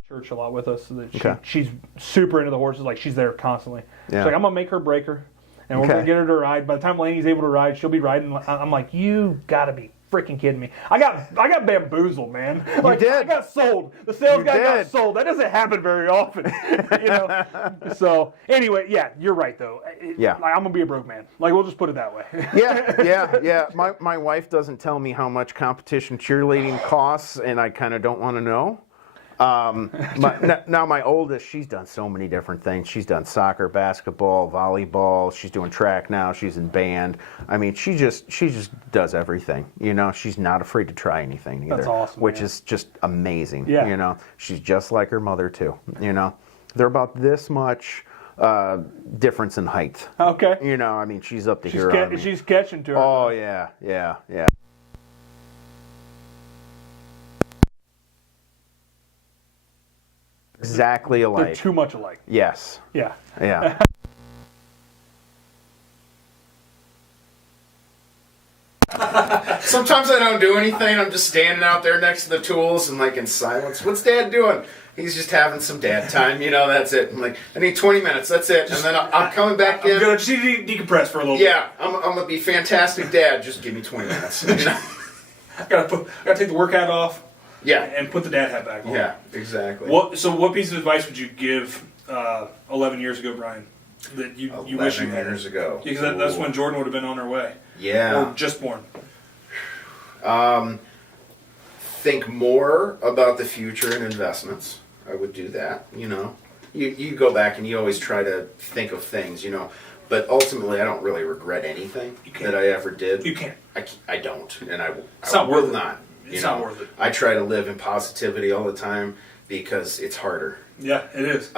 Church a lot with us. So that she's super into the horses. Like she's there constantly. She's like, I'm gonna make her break her, and we're gonna get her to ride. By the time Lainey's able to ride, she'll be riding. I'm like, you gotta be freaking kidding me? I got bamboozled, man. Like, did. I got sold. The sales guy got sold. That doesn't happen very often, you know. So anyway, yeah, you're right though. Yeah. Like, I'm gonna be a broke man. Like, we'll just put it that way. Yeah. My wife doesn't tell me how much competition cheerleading costs, and I kind of don't want to know. Now my oldest, she's done so many different things. She's done soccer, basketball, volleyball. She's doing track now. She's in band. I mean, she just does everything. You know, she's not afraid to try anything either. That's awesome, which man. is just amazing. Yeah. You know, she's just like her mother too. You know, they're about this much difference in height. Okay. You know, I mean, she's up to here on me. She's catching to her. Oh yeah. Exactly alike. They're too much alike. Yes. Yeah. Yeah. Sometimes I don't do anything. I'm just standing out there next to the tools and like in silence. What's Dad doing? He's just having some dad time. You know, that's it. I'm like, I need 20 minutes. That's it. And then I'm coming back in. I'm going to decompress for a little bit. Yeah, I'm going to be fantastic dad. Just give me 20 minutes. You know? I gotta take the work hat off. Yeah. And put the dad hat back on. Yeah, exactly. So what piece of advice would you give 11 years ago, Brian, that you wish you had? 11 years ago. Because that's when Jordan would have been on her way. Yeah. Or just born. Think more about the future and investments. I would do that, you know. You go back and you always try to think of things, you know. But ultimately, I don't really regret anything that I ever did. You can't. I don't, and I will not. It's not worth it. I try to live in positivity all the time because it's harder. Yeah, it is.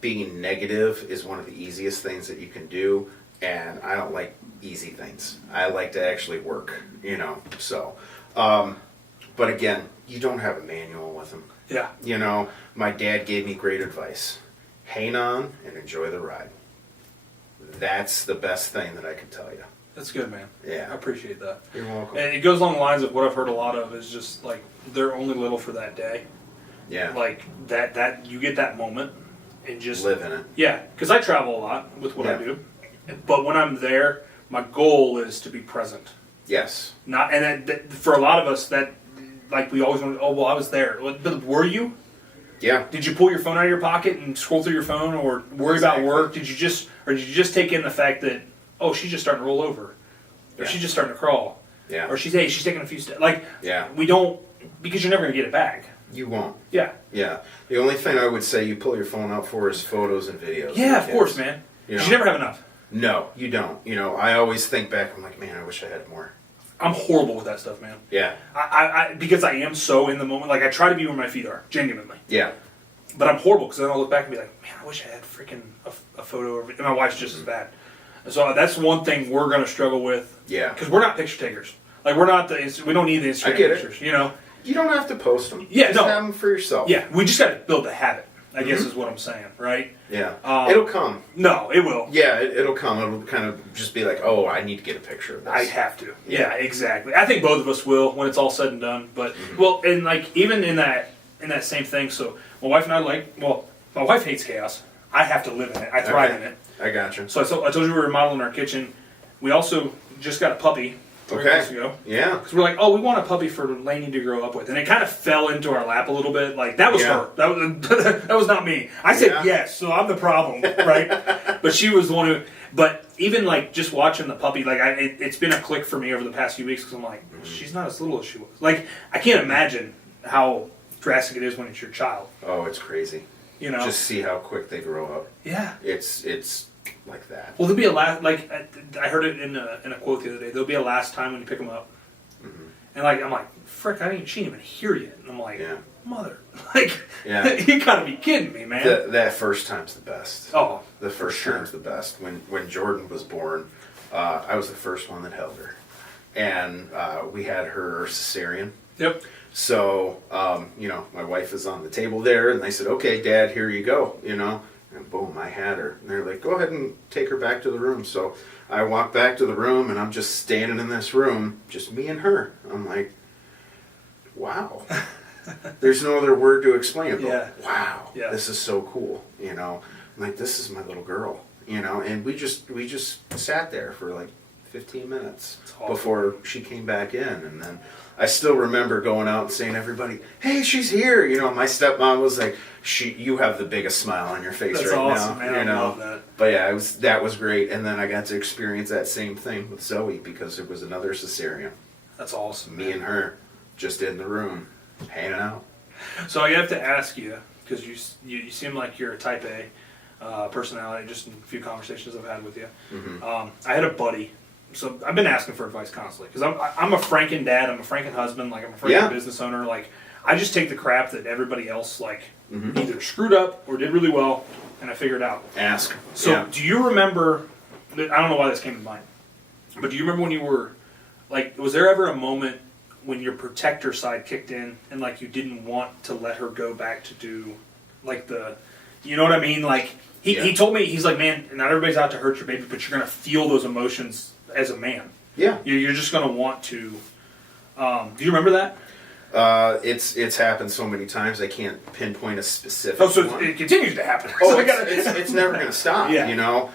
Being negative is one of the easiest things that you can do, and I don't like easy things. I like to actually work, you know. So, but again, you don't have a manual with them. Yeah. You know, my dad gave me great advice. Hang on and enjoy the ride. That's the best thing that I can tell you. That's good, man. Yeah. I appreciate that. You're welcome. And it goes along the lines of what I've heard a lot of is just like they're only little for that day. Yeah. Like that you get that moment and just live in it. Yeah, because I travel a lot with what I do, but when I'm there, my goal is to be present. Yes. Not and that, for a lot of us that like we always want. Oh well, I was there. But were you? Yeah. Did you pull your phone out of your pocket and scroll through your phone, or worry about work? Did you just take in the fact that she's just starting to roll over, or she's just starting to crawl, or she's taking a few steps. Like we don't because you're never gonna get it back. You won't. Yeah. Yeah. The only thing I would say you pull your phone out for is photos and videos. Yeah, of course, man. You never have enough. No, you don't. You know, I always think back. I'm like, man, I wish I had more. I'm horrible with that stuff, man. Yeah. I because I am so in the moment. Like I try to be where my feet are, genuinely. Yeah. But I'm horrible because then I'll look back and be like, man, I wish I had freaking a photo of it. And my wife's just as bad. So that's one thing we're going to struggle with. Yeah. Because we're not picture takers. Like we don't need the Instagram pictures. You know. You don't have to post them. Yeah. Just have them for yourself. Yeah. We just got to build the habit. I guess is what I'm saying, right? Yeah. It'll come. No, it will. Yeah, it'll come. It'll kind of just be like, oh, I need to get a picture of this. I have to. Yeah, exactly. I think both of us will when it's all said and done. But well, and like even in that same thing. So my wife and I my wife hates chaos. I have to live in it. I thrive in it. I gotcha. So I told you we were remodeling our kitchen. We also just got a puppy 3 months ago. Yeah. Because we're like, we want a puppy for Lainey to grow up with. And it kind of fell into our lap a little bit. Like, that was her. That was not me. I said yes, so I'm the problem, right? But she was the one who... But even, like, just watching the puppy, like, it's been a click for me over the past few weeks because I'm like, she's not as little as she was. Like, I can't imagine how drastic it is when it's your child. Oh, it's crazy. You know? Just see how quick they grow up. Yeah. It's like that. Well, there'll be a last, like, I heard it in a quote the other day, there'll be a last time when you pick them up. And, like, I'm like, frick, she didn't even hear you. And I'm like, mother. Like, you gotta be kidding me, man. That first time's the best. Oh. The first time's the best. When Jordan was born, I was the first one that held her. And we had her cesarean. Yep. So, my wife is on the table there, and they said, okay, Dad, here you go, And boom, I had her. And they're like, go ahead and take her back to the room. So I walk back to the room, and I'm just standing in this room, just me and her. I'm like, wow. There's no other word to explain it, but wow, this is so cool, I'm like, this is my little girl, And we just sat there for like 15 minutes before she came back in. And then I still remember going out and saying to everybody, hey, she's here. You know, my stepmom was like, you have the biggest smile on your face That's right awesome, now. man. You I know? love that. But yeah, that was great. And then I got to experience that same thing with Zoe because it was another cesarean. That's awesome, Me and her just in the room, hanging out. So I have to ask you, because you seem like you're a type A personality, just in a few conversations I've had with you. Mm-hmm. I had a buddy, so I've been asking for advice constantly, because I'm a franken dad, I'm a franken husband, like I'm a franken business owner, like I just take the crap that everybody else like either screwed up or did really well, and I figure it out. Ask. So do you remember, I don't know why this came to mind, but do you remember when you were, like, was there ever a moment when your protector side kicked in and like you didn't want to let her go back to do like you know what I mean? Like he told me, he's like, man, not everybody's out to hurt your baby, but you're gonna feel those emotions as a man. Yeah. You're just gonna want to. Do you remember that? It's happened so many times I can't pinpoint a specific. Oh, so one. it continues to happen. Oh, So it's never gonna stop. Yeah. You know.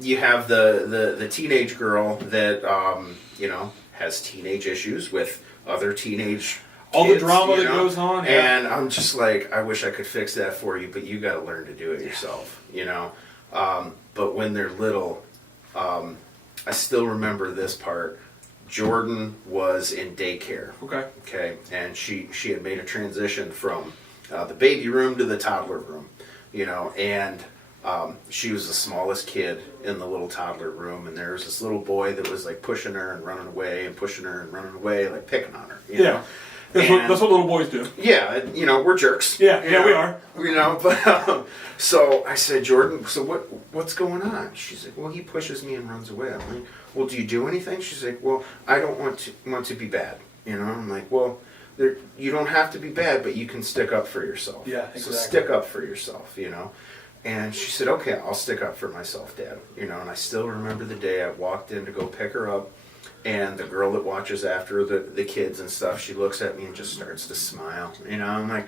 You have the teenage girl that you know, has teenage issues with other teenage all kids, the drama you that know? goes on. And I'm just like, I wish I could fix that for you, but you got to learn to do it yourself, you know. But when they're little, I still remember this part. Jordan was in daycare. Okay, and she had made a transition from the baby room to the toddler room, you know, and she was the smallest kid in the little toddler room, and there was this little boy that was like pushing her and running away and pushing her and running away, like picking on her. You know? That's what little boys do. Yeah, you know, we're jerks. Yeah, you know, we are. You know, but so I said, Jordan, so what's going on? She's like, well, he pushes me and runs away. I'm like, well, do you do anything? She's like, well, I don't want to be bad. You know, I'm like, well, you don't have to be bad, but you can stick up for yourself. Yeah, exactly. So stick up for yourself, you know. And she said, okay, I'll stick up for myself, Dad. You know, and I still remember the day I walked in to go pick her up, and the girl that watches after the kids and stuff, she looks at me and just starts to smile. You know, I'm like,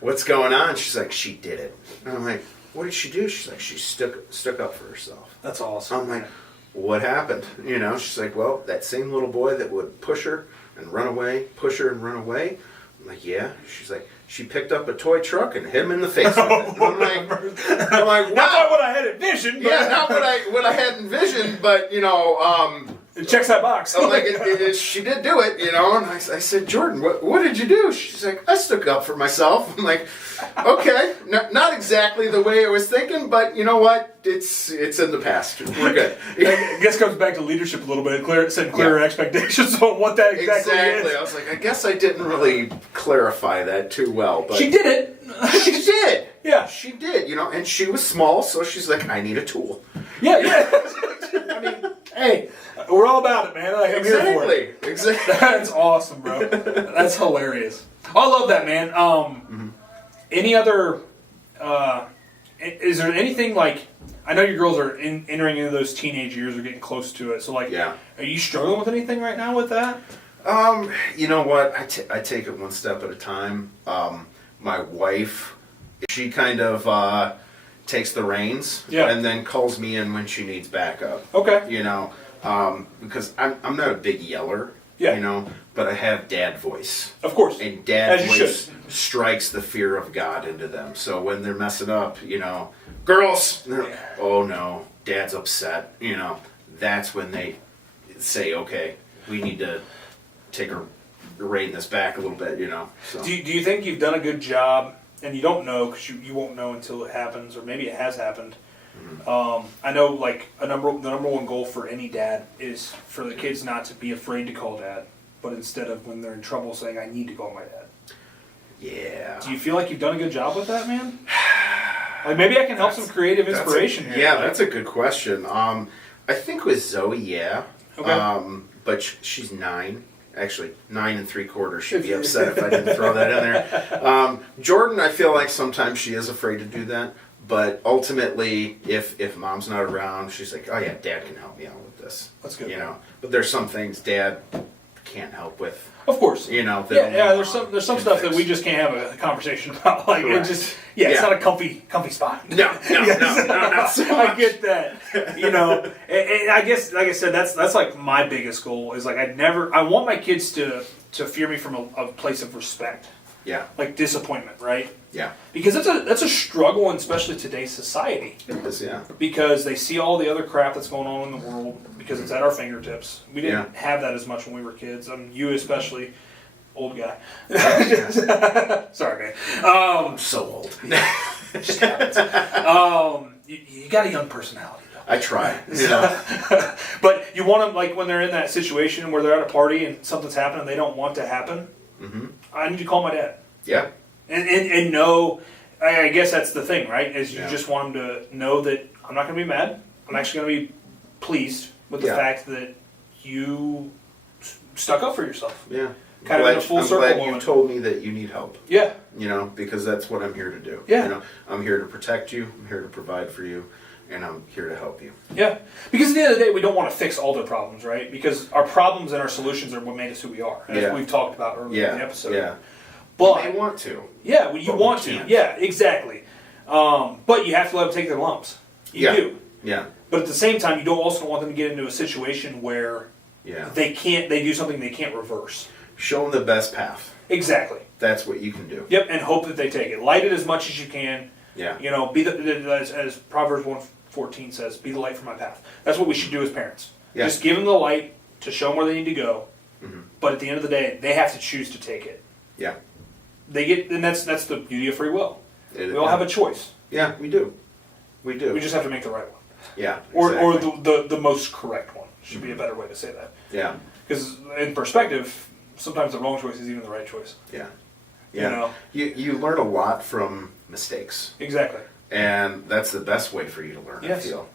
what's going on? She's like, she did it. And I'm like, what did she do? She's like, she stuck up for herself. That's awesome. I'm like, what happened? You know, she's like, well, that same little boy that would push her and run away, push her and run away. I'm like, yeah. She's like, she picked up a toy truck and hit him in the face with it. I'm like, wow. Not what I had envisioned. But Yeah, not what I had envisioned, but you know, it checks that box. I'm like, she did do it, you know. And I said, Jordan, what did you do? She's like, I stuck up for myself. I'm like, okay, not exactly the way I was thinking, but you know what? It's in the past. We're good. I guess it comes back to leadership a little bit. Set clearer expectations on what that exactly is. I was like, I guess I didn't really clarify that too well, but she did it. She did. Yeah, she did. You know, and she was small, so she's like, I need a tool. Yeah. I mean, hey, we're all about it, man. I'm here for it. Exactly. That's awesome, bro. That's hilarious. I love that, man. Any other? Is there anything like? I know your girls are entering into those teenage years or getting close to it. So, like, are you struggling with anything right now with that? You know what? I take it one step at a time. My wife, she kind of takes the reins and then calls me in when she needs backup. Okay. You know, because I'm not a big yeller. Yeah. You know, but I have dad voice. Of course. And dad voice strikes the fear of God into them. So when they're messing up, you know, girls, oh no, dad's upset. You know, that's when they say, okay, we need to take a rein this back a little bit, you know. So. Do you think you've done a good job, and you don't know because you won't know until it happens, or maybe it has happened. I know, like, the number one goal for any dad is for the kids not to be afraid to call dad, but instead of when they're in trouble saying, I need to call my dad. Yeah. Do you feel like you've done a good job with that, man? Like, maybe I can help some creative inspiration here. Yeah, that's a good question. I think with Zoe, yeah. Okay. But she's 9. Actually, 9 3/4. She'd be upset if I didn't throw that in there. Jordan, I feel like sometimes she is afraid to do that. But ultimately, if mom's not around, she's like, oh yeah, dad can help me out with this. That's good. You know, but there's some things dad can't help with. Of course. Yeah. There's some stuff that we just can't have a conversation about. Like it just, it's not a comfy spot. No, not so much. I get that. And I guess, like I said, that's like my biggest goal is like I want my kids to fear me from a place of respect. Yeah. Like disappointment, right? Yeah. Because that's a struggle, in especially today's society. It is, yeah. Because they see all the other crap that's going on in the world because it's at our fingertips. We didn't have that as much when we were kids. You especially, old guy. Sorry, man. I'm so old. Just happens. You got a young personality, though. I try. But you want them, like when they're in that situation where they're at a party and something's happening they don't want to happen. Mm-hmm. I need to call my dad. Yeah. And know, I guess that's the thing, right? Is you just want them to know that I'm not going to be mad. I'm actually going to be pleased with the fact that you stuck up for yourself. Yeah. Kind of in a full circle I'm glad moment. you told me that you need help. Yeah. Because that's what I'm here to do. Yeah. I'm here to protect you. I'm here to provide for you. And I'm here to help you. Yeah. Because at the end of the day, we don't want to fix all their problems, right? Because our problems and our solutions are what made us who we are. As we've talked about earlier in the episode. Yeah. But you may want to. Yeah, you want to. Yeah, exactly. But you have to let them take their lumps. You do. Yeah. But at the same time, you don't also want them to get into a situation where they do something they can't reverse. Show them the best path. Exactly. That's what you can do. Yep, and hope that they take it. Light it as much as you can. Yeah. Be as Proverbs 1:14 says, be the light for my path. That's what we should do as parents. Yeah. Just give them the light to show them where they need to go. Mm-hmm. But at the end of the day, they have to choose to take it. Yeah. And that's the beauty of free will. We all have a choice. Yeah, we do. We do. We just have to make the right one. Yeah. Exactly. Or the most correct one should be a better way to say that. Yeah. Because in perspective, sometimes the wrong choice is even the right choice. Yeah. Yeah. You learn a lot from mistakes. Exactly. And that's the best way for you to learn, I feel.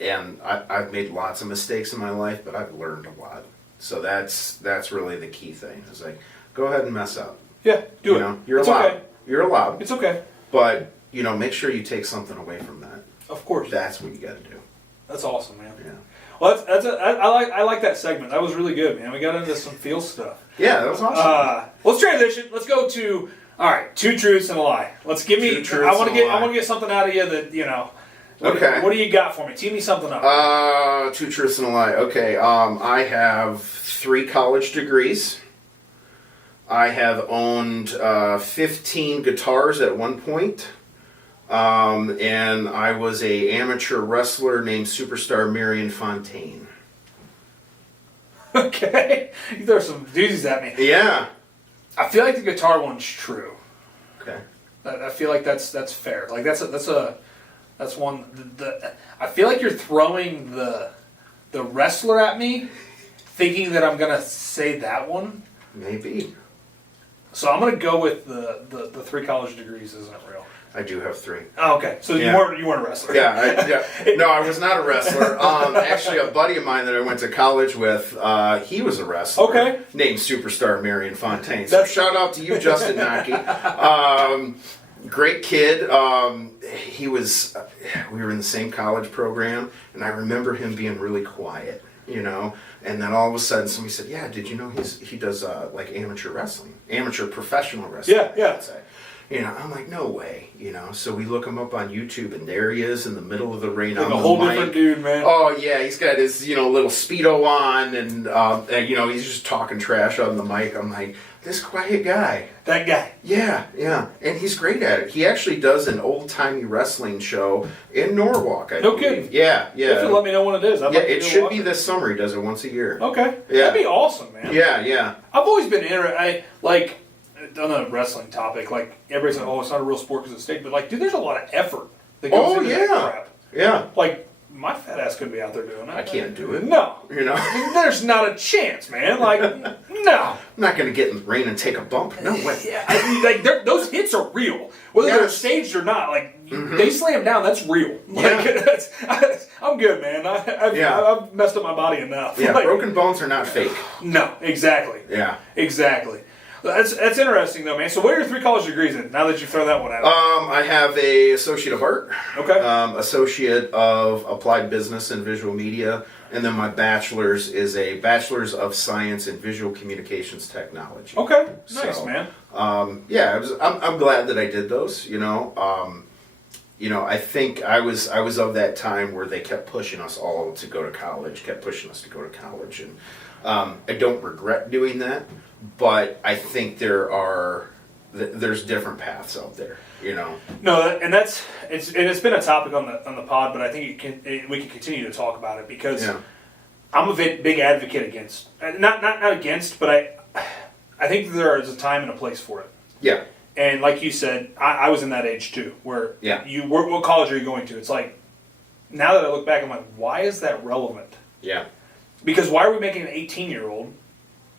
And I've made lots of mistakes in my life, but I've learned a lot. So that's really the key thing. It's like, go ahead and mess up. Yeah, do it. You're allowed. Okay. You're allowed. It's okay. But, make sure you take something away from that. Of course. That's what you got to do. That's awesome, man. Yeah. Well, I like that segment. That was really good, man. We got into some feel stuff. Yeah, that was awesome. Let's transition. Let's go to, all right, 2 truths and a lie. Let's give me. I want to get something out of you that Okay. What do you got for me? Tee me something up. 2 truths and a lie. Okay. I have 3 college degrees. I have owned 15 guitars at one point. And I was a amateur wrestler named Superstar Marion Fontaine. Okay. You throw some doozies at me. Yeah. I feel like the guitar one's true. Okay. I feel like that's fair. Like that's one. I feel like you're throwing the wrestler at me, thinking that I'm gonna say that one. Maybe. So I'm gonna go with the 3 college degrees isn't real. I do have 3. Oh, okay. So you weren't a wrestler. Yeah. No, I was not a wrestler. Actually, a buddy of mine that I went to college with, he was a wrestler. Okay. Named Superstar Marion Fontaine. So shout out to you, Justin Nocky. Great kid. We were in the same college program, and I remember him being really quiet, And then all of a sudden, somebody said, "Yeah, did you know he does like amateur wrestling, amateur professional wrestling?" Yeah. I'm like, no way, So we look him up on YouTube, and there he is in the middle of the ring like on a the whole mic. different dude, man. Oh yeah, he's got his little Speedo on, and he's just talking trash on the mic. I'm like, this quiet guy. That guy. Yeah, and he's great at it. He actually does an old timey wrestling show in Norwalk. I believe. Kidding. Yeah. You have to let me know when it is. It should be this summer. He does it once a year. Okay. Yeah. That'd be awesome, man. Yeah. I've always been interested. On a wrestling topic, like everybody's like, "Oh, it's not a real sport because it's state," but dude, there's a lot of effort that goes into that crap. Yeah. Like my fat ass couldn't be out there doing that. I can't do it. No. There's not a chance, man. Like, no. I'm not going to get in the rain and take a bump. No way. Yeah, those hits are real. Whether they're staged or not, they slam down, that's real. I'm good, man. I've messed up my body enough. Yeah, broken bones are not fake. No, exactly. Yeah. Exactly. That's interesting, though, man. So what are your 3 college degrees in, now that you throw that one out? I have a Associate of Art. Okay. Associate of Applied Business and Visual Media, And then my bachelor's is a bachelor's of science in visual communications technology. Okay, nice, So, man. Yeah, I'm glad that I did those. I think I was of that time where they kept pushing us all to go to college, and I don't regret doing that, but I think there's different paths out there. No, and it's been a topic on the pod, but I think we can continue to talk about it because I'm a big advocate against, not against, but I think there is a time and a place for it. Yeah. And like you said, I was in that age too, where what college are you going to? It's like, now that I look back, I'm like, why is that relevant? Yeah. Because why are we making an 18-year-old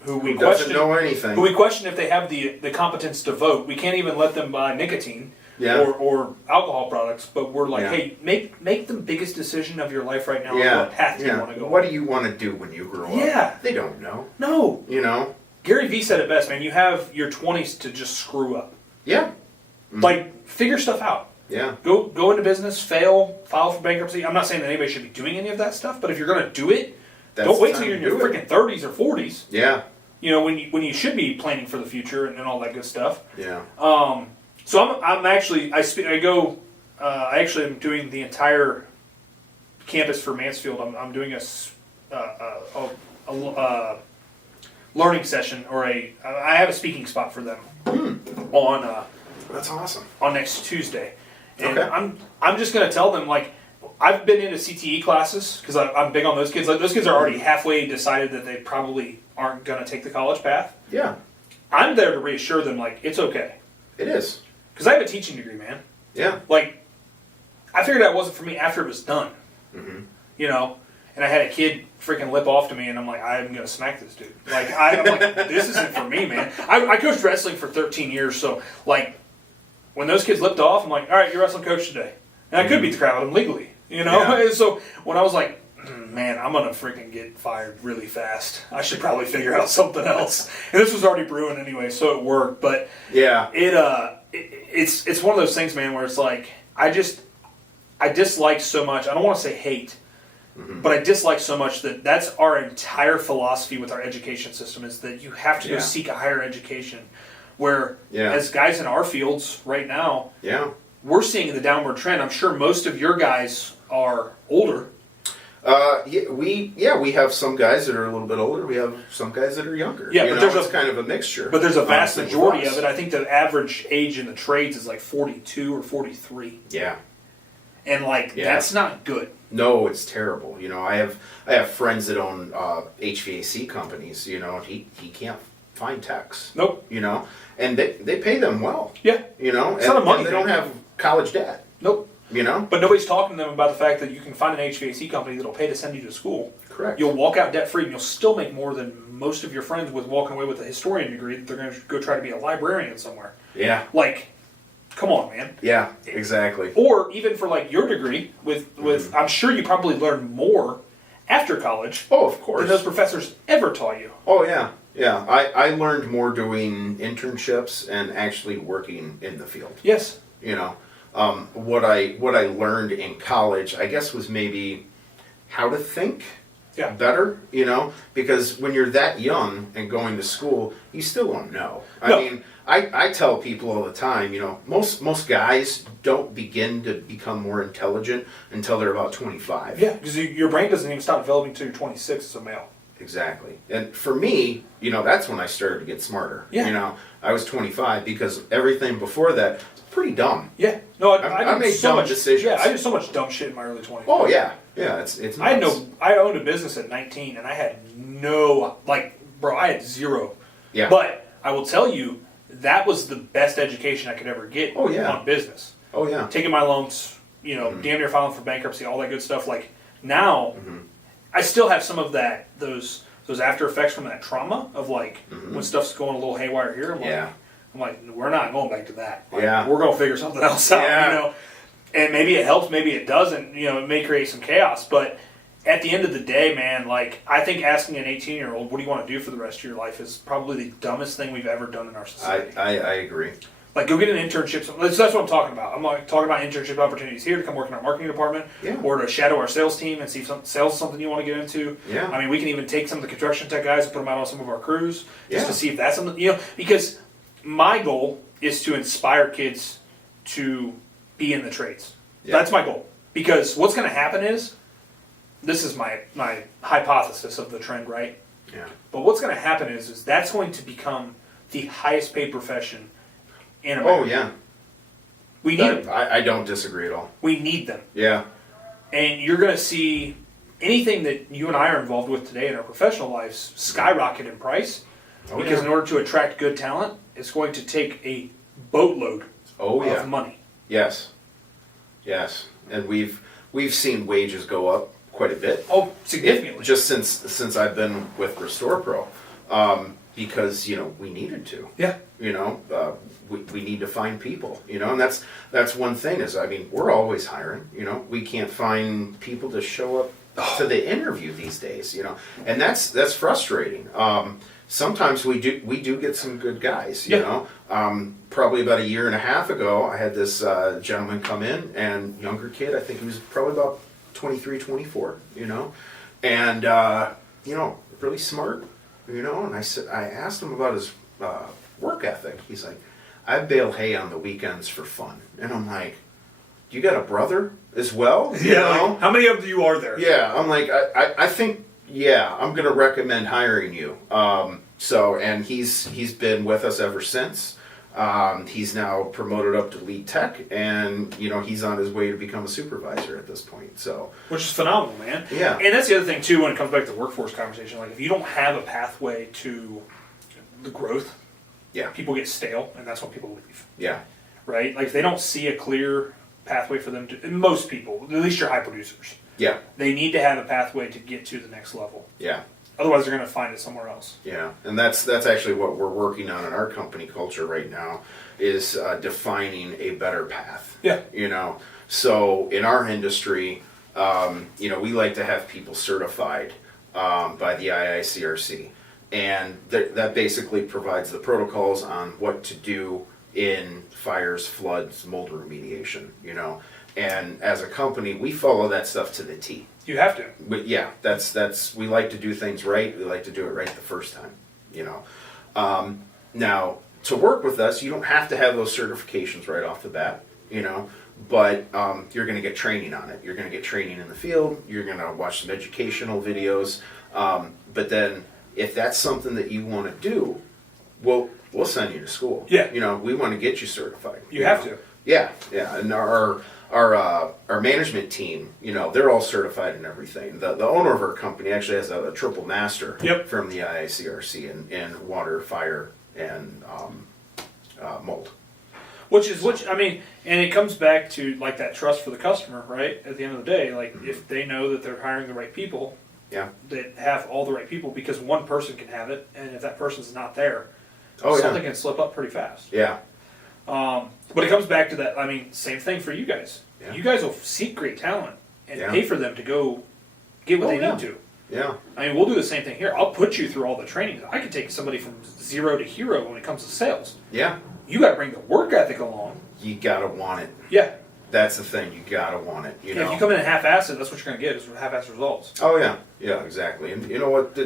who doesn't know anything, who we question if they have the competence to vote? We can't even let them buy nicotine or alcohol products, but we're like, hey, make the biggest decision of your life right now. Yeah. What path do you want to go? What do you want to do when you grow up? Yeah. They don't know. No. Gary Vee said it best, man. You have your 20s to just screw up. Yeah. Mm-hmm. Like, figure stuff out. Yeah. Go into business, fail, file for bankruptcy. I'm not saying that anybody should be doing any of that stuff, but if you're going to do it, don't wait till you're in your freaking 30s or 40s. Yeah. When you should be planning for the future and all that good stuff. Yeah. So I'm actually I actually am doing the entire campus for Mansfield. I'm doing a learning session I have a speaking spot for them on. That's awesome. On next Tuesday, and okay. I'm just gonna tell them, like, I've been into CTE classes because I'm big on those kids. Like, those kids are already halfway decided that they probably aren't gonna take the college path. Yeah. I'm there to reassure them, like, it's okay. It is. Because I have a teaching degree, man. Yeah. Like, I figured that wasn't for me after it was done. Mm-hmm. And I had a kid freaking lip off to me, and I'm like, I'm gonna smack this dude. Like, I'm like, this isn't for me, man. I coached wrestling for 13 years, so like, when those kids lipped off, I'm like, all right, you're wrestling coach today, and I could beat the crap out of them legally, Yeah. So when I was like, man, I'm gonna freaking get fired really fast. I should probably figure out something else. And this was already brewing anyway, so it worked. But yeah, it's one of those things, man, where it's like I dislike so much. I don't want to say hate. Mm-hmm. But I dislike so much that's our entire philosophy with our education system is that you have to go seek a higher education. Where, as guys in our fields right now, we're seeing the downward trend. I'm sure most of your guys are older. We have some guys that are a little bit older. We have some guys that are younger. Yeah, but there's kind of a mixture. But there's a vast majority of it. I think the average age in the trades is like 42 or 43. Yeah. And that's not good. No, it's terrible. I have friends that own HVAC companies. He can't find techs. Nope. And they pay them well. Yeah. It's not a money they thing. don't have college debt. Nope. But nobody's talking to them about the fact that you can find an HVAC company that'll pay to send you to school. Correct. You'll walk out debt free, and you'll still make more than most of your friends with walking away with a historian degree that they're going to go try to be a librarian somewhere. Yeah. Come on, man. Yeah, exactly. Or even for your degree with I'm sure you probably learned more after college. Oh, of course. Than those professors ever taught you. Oh yeah. Yeah. I learned more doing internships and actually working in the field. Yes. What I learned in college, I guess, was maybe how to think better, because when you're that young and going to school, you still don't know. No. I mean, I tell people all the time, most guys don't begin to become more intelligent until they're about 25. Yeah, because your brain doesn't even stop developing until you're 26 as a male. Exactly. And for me, that's when I started to get smarter. Yeah. I was 25 because everything before that was pretty dumb. Yeah. No, I made so dumb much decisions. Yeah, I did so much dumb shit in my early 20s. Oh, yeah. Yeah, it's nuts. I owned a business at 19, and I had I had zero. Yeah. But I will tell you, that was the best education I could ever get on business. Oh, yeah. Taking my loans, damn near filing for bankruptcy, all that good stuff. Now, I still have some of those after effects from that trauma of when stuff's going a little haywire here. I'm like, we're not going back to that. We're going to figure something else out, And maybe it helps, maybe it doesn't. It may create some chaos. But at the end of the day, man, I think asking an 18-year-old, what do you want to do for the rest of your life is probably the dumbest thing we've ever done in our society. I agree. Like, go get an internship. That's what I'm talking about. I'm like talking about internship opportunities here to come work in our marketing department, or to shadow our sales team and see if sales is something you want to get into. Yeah. I mean, we can even take some of the construction tech guys and put them out on some of our crews just to see if that's something, because my goal is to inspire kids to be in the trades. Yeah. That's my goal. Because what's going to happen is, this is my hypothesis of the trend, right? Yeah. But what's going to happen is that's going to become the highest paid profession in America. Oh, yeah. We need them. I don't disagree at all. We need them. Yeah. And you're going to see anything that you and I are involved with today in our professional lives skyrocket in price. Because in order to attract good talent, it's going to take a boatload of money. Yes. Yes. And we've seen wages go up quite a bit. Oh, significantly. Just since I've been with Restore Pro. Because, we needed to. Yeah. We need to find people, and that's one thing is, we're always hiring, we can't find people to show up to the interview these days, and that's frustrating. Sometimes we do get some good guys, probably about a year and a half ago, I had this gentleman come in, and younger kid, I think he was probably about 23, 24, and, really smart. And I asked him about his work ethic. He's like, I bale hay on the weekends for fun. And I'm like, you got a brother as well? Like, how many of you are there? Yeah, I'm like, I think, I'm going to recommend hiring you. And he's been with us ever since. He's now promoted up to lead tech, and he's on his way to become a supervisor at this point. So, which is phenomenal, man. Yeah, and that's the other thing too when it comes back to the workforce conversation. Like, if you don't have a pathway to the growth, people get stale, and that's when people leave. Yeah, right. Like, if they don't see a clear pathway for them to, most people, at least your high producers, they need to have a pathway to get to the next level. Yeah. Otherwise, they're going to find it somewhere else. Yeah, and that's actually what we're working on in our company culture right now is defining a better path. Yeah. So in our industry, we like to have people certified by the IICRC, and that basically provides the protocols on what to do in fires, floods, mold remediation. And as a company, we follow that stuff to the T. You have to. But yeah, that's we like to do things right. We like to do it right the first time. Now, to work with us, you don't have to have those certifications right off the bat. But you're going to get training on it. You're going to get training in the field. You're going to watch some educational videos. But then, if that's something that you want to do, we'll send you to school. Yeah. We want to get you certified. You have to. Yeah, yeah, and our management team, they're all certified and everything. The owner of our company actually has a triple master from the IICRC in water, fire, and mold. And it comes back to like that trust for the customer, right? At the end of the day, like if they know that they're hiring the right people, that have all the right people, because one person can have it, and if that person's not there, something can slip up pretty fast. Yeah. But it comes back to that. Same thing for you guys. Yeah. You guys will seek great talent and pay for them to go get what they need to. Yeah. We'll do the same thing here. I'll put you through all the training. I can take somebody from zero to hero when it comes to sales. Yeah. You got to bring the work ethic along. You gotta want it. Yeah. That's the thing. You gotta want it. If you come in half-assed, that's what you're gonna get, is half-assed results. Oh yeah. Yeah. Exactly. And you know what?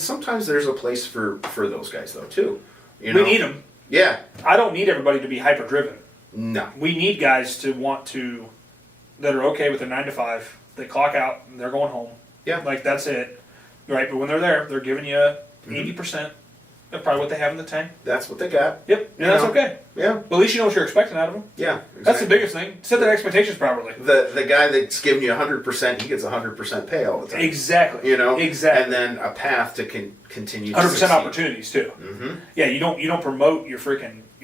Sometimes there's a place for those guys though too. We need them. Yeah. I don't need everybody to be hyper-driven. No. We need guys that are okay with their 9 to 5. They clock out and they're going home. Yeah. Like, that's it. Right? But when they're there, they're giving you 80%. That's probably what they have in the tank. That's what they got. Yep. And that's okay. Yeah. Well, at least you know what you're expecting out of them. Yeah. Exactly. That's the biggest thing. Set their expectations properly. The guy that's giving you 100%, he gets 100% pay all the time. Exactly. Exactly. And then a path to continue. 100% succeed. Opportunities too. Mm-hmm. Yeah. You don't promote your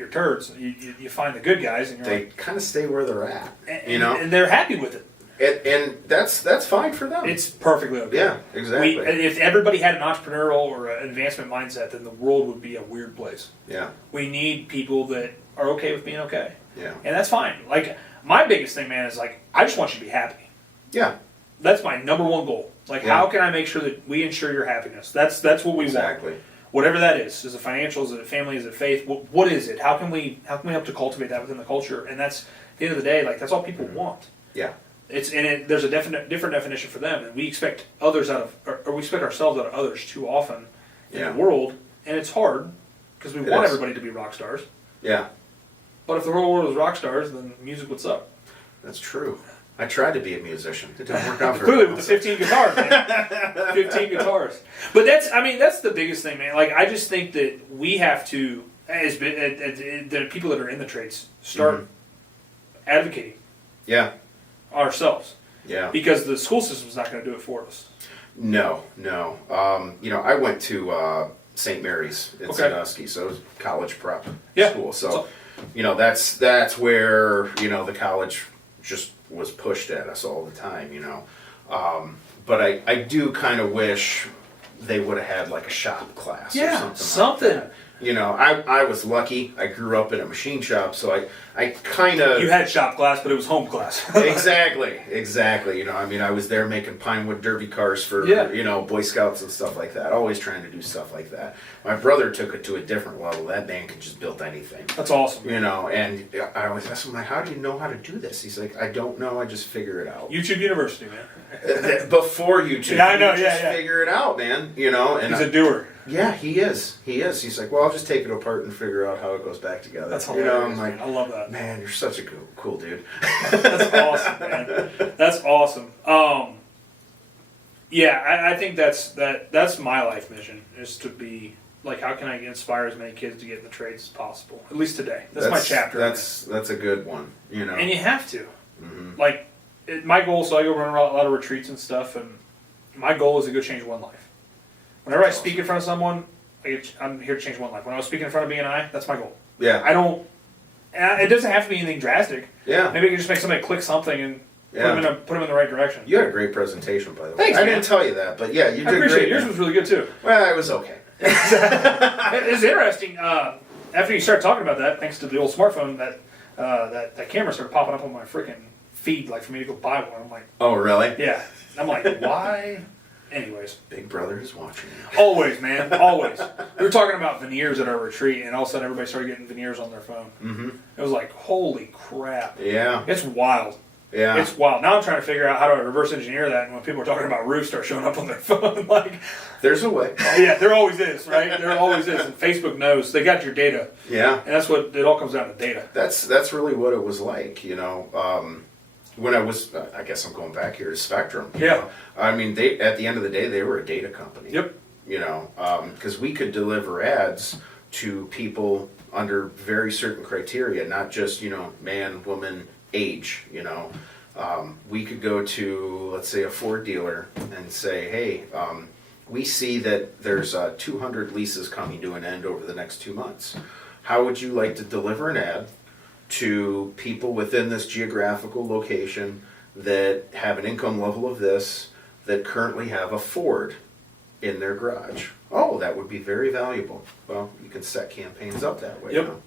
turds. You find the good guys, and they kind of stay where they're at. And they're happy with it. And that's fine for them. It's perfectly okay. Yeah, exactly. If everybody had an entrepreneurial or an advancement mindset, then the world would be a weird place. Yeah. We need people that are okay with being okay. Yeah. And that's fine. Like, my biggest thing, man, is like, I just want you to be happy. Yeah. That's my number one goal. Like, how can I make sure that we ensure your happiness? That's what we want. whatever that is it financial, is it family, is it faith? What is it? How can we help to cultivate that within the culture? And that's at the end of the day, like that's all people want. Yeah. There's a different definition for them, and we expect others we expect ourselves out of others too often in the world, and it's hard because we want everybody to be rock stars. Yeah. But if the whole world was rock stars, then music would suck. That's true. I tried to be a musician. It didn't work out very Clearly, well. with the 15 guitars, man. 15 guitars. But that's the biggest thing, man. Like, I just think that we have to, as the people that are in the trades, start advocating. Yeah. Ourselves. Yeah. Because the school system's not going to do it for us. No. I went to St. Mary's in Sandusky, so it was college prep school. So, that's where, the college just was pushed at us all the time, But I do kind of wish they would have had like a shop class or something. Like that. I was lucky. I grew up in a machine shop, so I kind of... You had shop class, but it was home class. Exactly. I was there making Pinewood Derby cars for, Boy Scouts and stuff like that. Always trying to do stuff like that. My brother took it to a different level. That man could just build anything. That's awesome. And I always asked him, like, how do you know how to do this? He's like, I don't know. I just figure it out. YouTube University, man. Before YouTube. Yeah, I know. Just figure it out, man. And he's a doer. Yeah, he is. He's like, well, I'll just take it apart and figure out how it goes back together. That's hilarious. I'm like, I love that. Man, you're such a cool dude. That's awesome, man. That's awesome. I think that's my life mission, is to be like, how can I inspire as many kids to get in the trades as possible? At least today. That's my chapter. That's a good one. And you have to. Like, my goal. So I go run a lot of retreats and stuff, and my goal is to go change one life. Whenever I speak in front of someone, I'm here to change one life. When I was speaking in front of BNI, that's my goal. Yeah. It doesn't have to be anything drastic. Yeah. Maybe I can just make somebody click something and put them in the right direction. You had a great presentation, by the way. Thanks, I man. didn't tell you that, but yeah, you did great. I appreciate it. Yours was really good, too. Well, it was okay. It's interesting. After you started talking about that, thanks to the old smartphone, that camera started popping up on my freaking feed, like for me to go buy one. I'm like, oh, really? Yeah. I'm like, why? Anyways. Big brother is watching you. Always, man. Always. We were talking about veneers at our retreat, and all of a sudden everybody started getting veneers on their phone. Mm-hmm. It was like, holy crap. Yeah. It's wild. Yeah. It's wild. Now I'm trying to figure out how to reverse engineer that, and when people are talking about roofs start showing up on their phone, like... There's a way. Yeah, there always is, right? There always is, and Facebook knows. They got your data. Yeah. And that's what, it all comes down to data. That's really what it was like, when I was, I guess I'm going back here to Spectrum. Yeah. They, at the end of the day, they were a data company. Yep. Because we could deliver ads to people under very certain criteria, not just, man, woman, age, we could go to, let's say, a Ford dealer and say, hey, we see that there's 200 leases coming to an end over the next 2 months. How would you like to deliver an ad to people within this geographical location that have an income level of this, that currently have a Ford in their garage? Oh, that would be very valuable. Well, you can set campaigns up that way. Yep.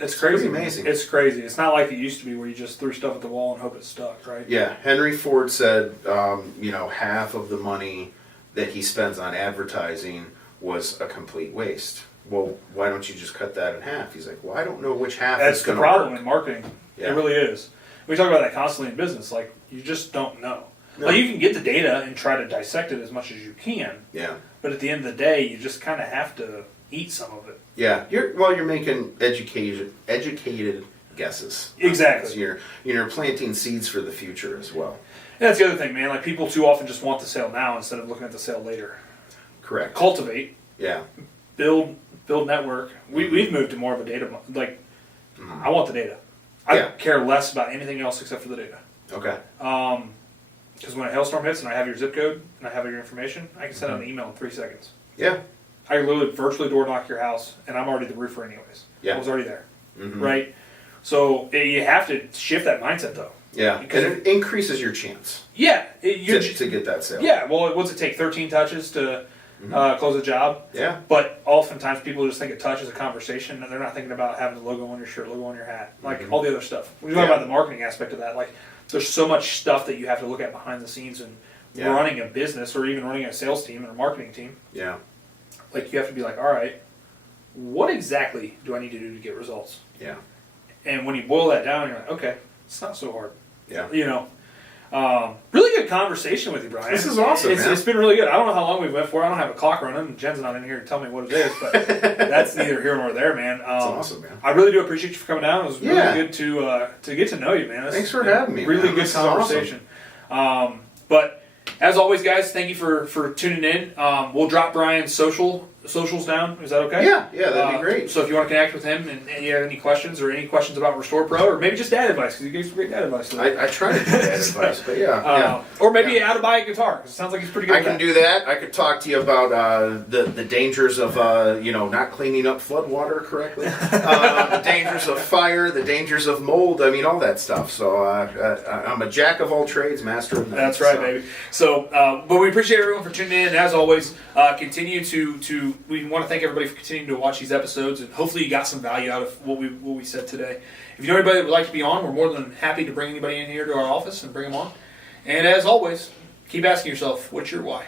It's crazy. Pretty amazing. It's crazy. It's not like it used to be where you just threw stuff at the wall and hope it stuck, right? Yeah. Henry Ford said, half of the money that he spends on advertising was a complete waste. Well, why don't you just cut that in half? He's like, well, I don't know which half is going to work. That's the problem in marketing. Yeah. It really is. We talk about that constantly in business. Like, you just don't know. No. Like, you can get the data and try to dissect it as much as you can. Yeah. But at the end of the day, you just kind of have to eat some of it. Yeah. You're making educated guesses. Exactly. So you're planting seeds for the future as well. And that's the other thing, man. Like, people too often just want the sale now instead of looking at the sale later. Correct. Cultivate. Yeah. Build network. We've moved to more of a data, like, I want the data. I care less about anything else except for the data. Okay. Because when a hailstorm hits and I have your zip code and I have your information, I can send out an email in 3 seconds. Yeah. I can literally virtually door knock your house, and I'm already the roofer anyways. Yeah. I was already there. Right? So you have to shift that mindset, though. Yeah. Because it increases your chance. Yeah. To get that sale. Yeah. Well, what's it take? 13 touches to close a job? Yeah. But oftentimes people just think a touch is a conversation, and they're not thinking about having the logo on your shirt, logo on your hat, like all the other stuff. We talk about the marketing aspect of that. Like, there's so much stuff that you have to look at behind the scenes and running a business or even running a sales team and a marketing team. Yeah. like you have to be like, all right, what exactly do I need to do to get results? Yeah. And when you boil that down, you're like, okay, it's not so hard. Yeah. You know. Really good conversation with you, Brian. This is awesome, man. It's been really good. I don't know how long we went for. I don't have a clock running. Jen's not in here to tell me what it is, but that's neither here nor there, man. That's awesome, man. I really do appreciate you for coming down. It was really Yeah. good to get to know you, man. Thanks for having me. Really man. good This is conversation. But as always, guys, thank you for tuning in. We'll drop Brian's socials down. Is that okay? Yeah, that'd be great. So if you want to connect with him and you have any questions about Restore Pro, or maybe just dad advice, because he gave some great dad advice today. I try to do dad advice, but yeah. Or maybe how to buy a guitar, because it sounds like he's pretty good I at can do that. I could talk to you about the dangers of not cleaning up flood water correctly, the dangers of fire, the dangers of mold. I mean, all that stuff. So I'm a jack of all trades, master of none. That's right, baby. So, but we appreciate everyone for tuning in. And as always, continue to we want to thank everybody for continuing to watch these episodes, and hopefully you got some value out of what we said today. If you know anybody that would like to be on, we're more than happy to bring anybody in here to our office and bring them on. And as always, keep asking yourself, what's your why?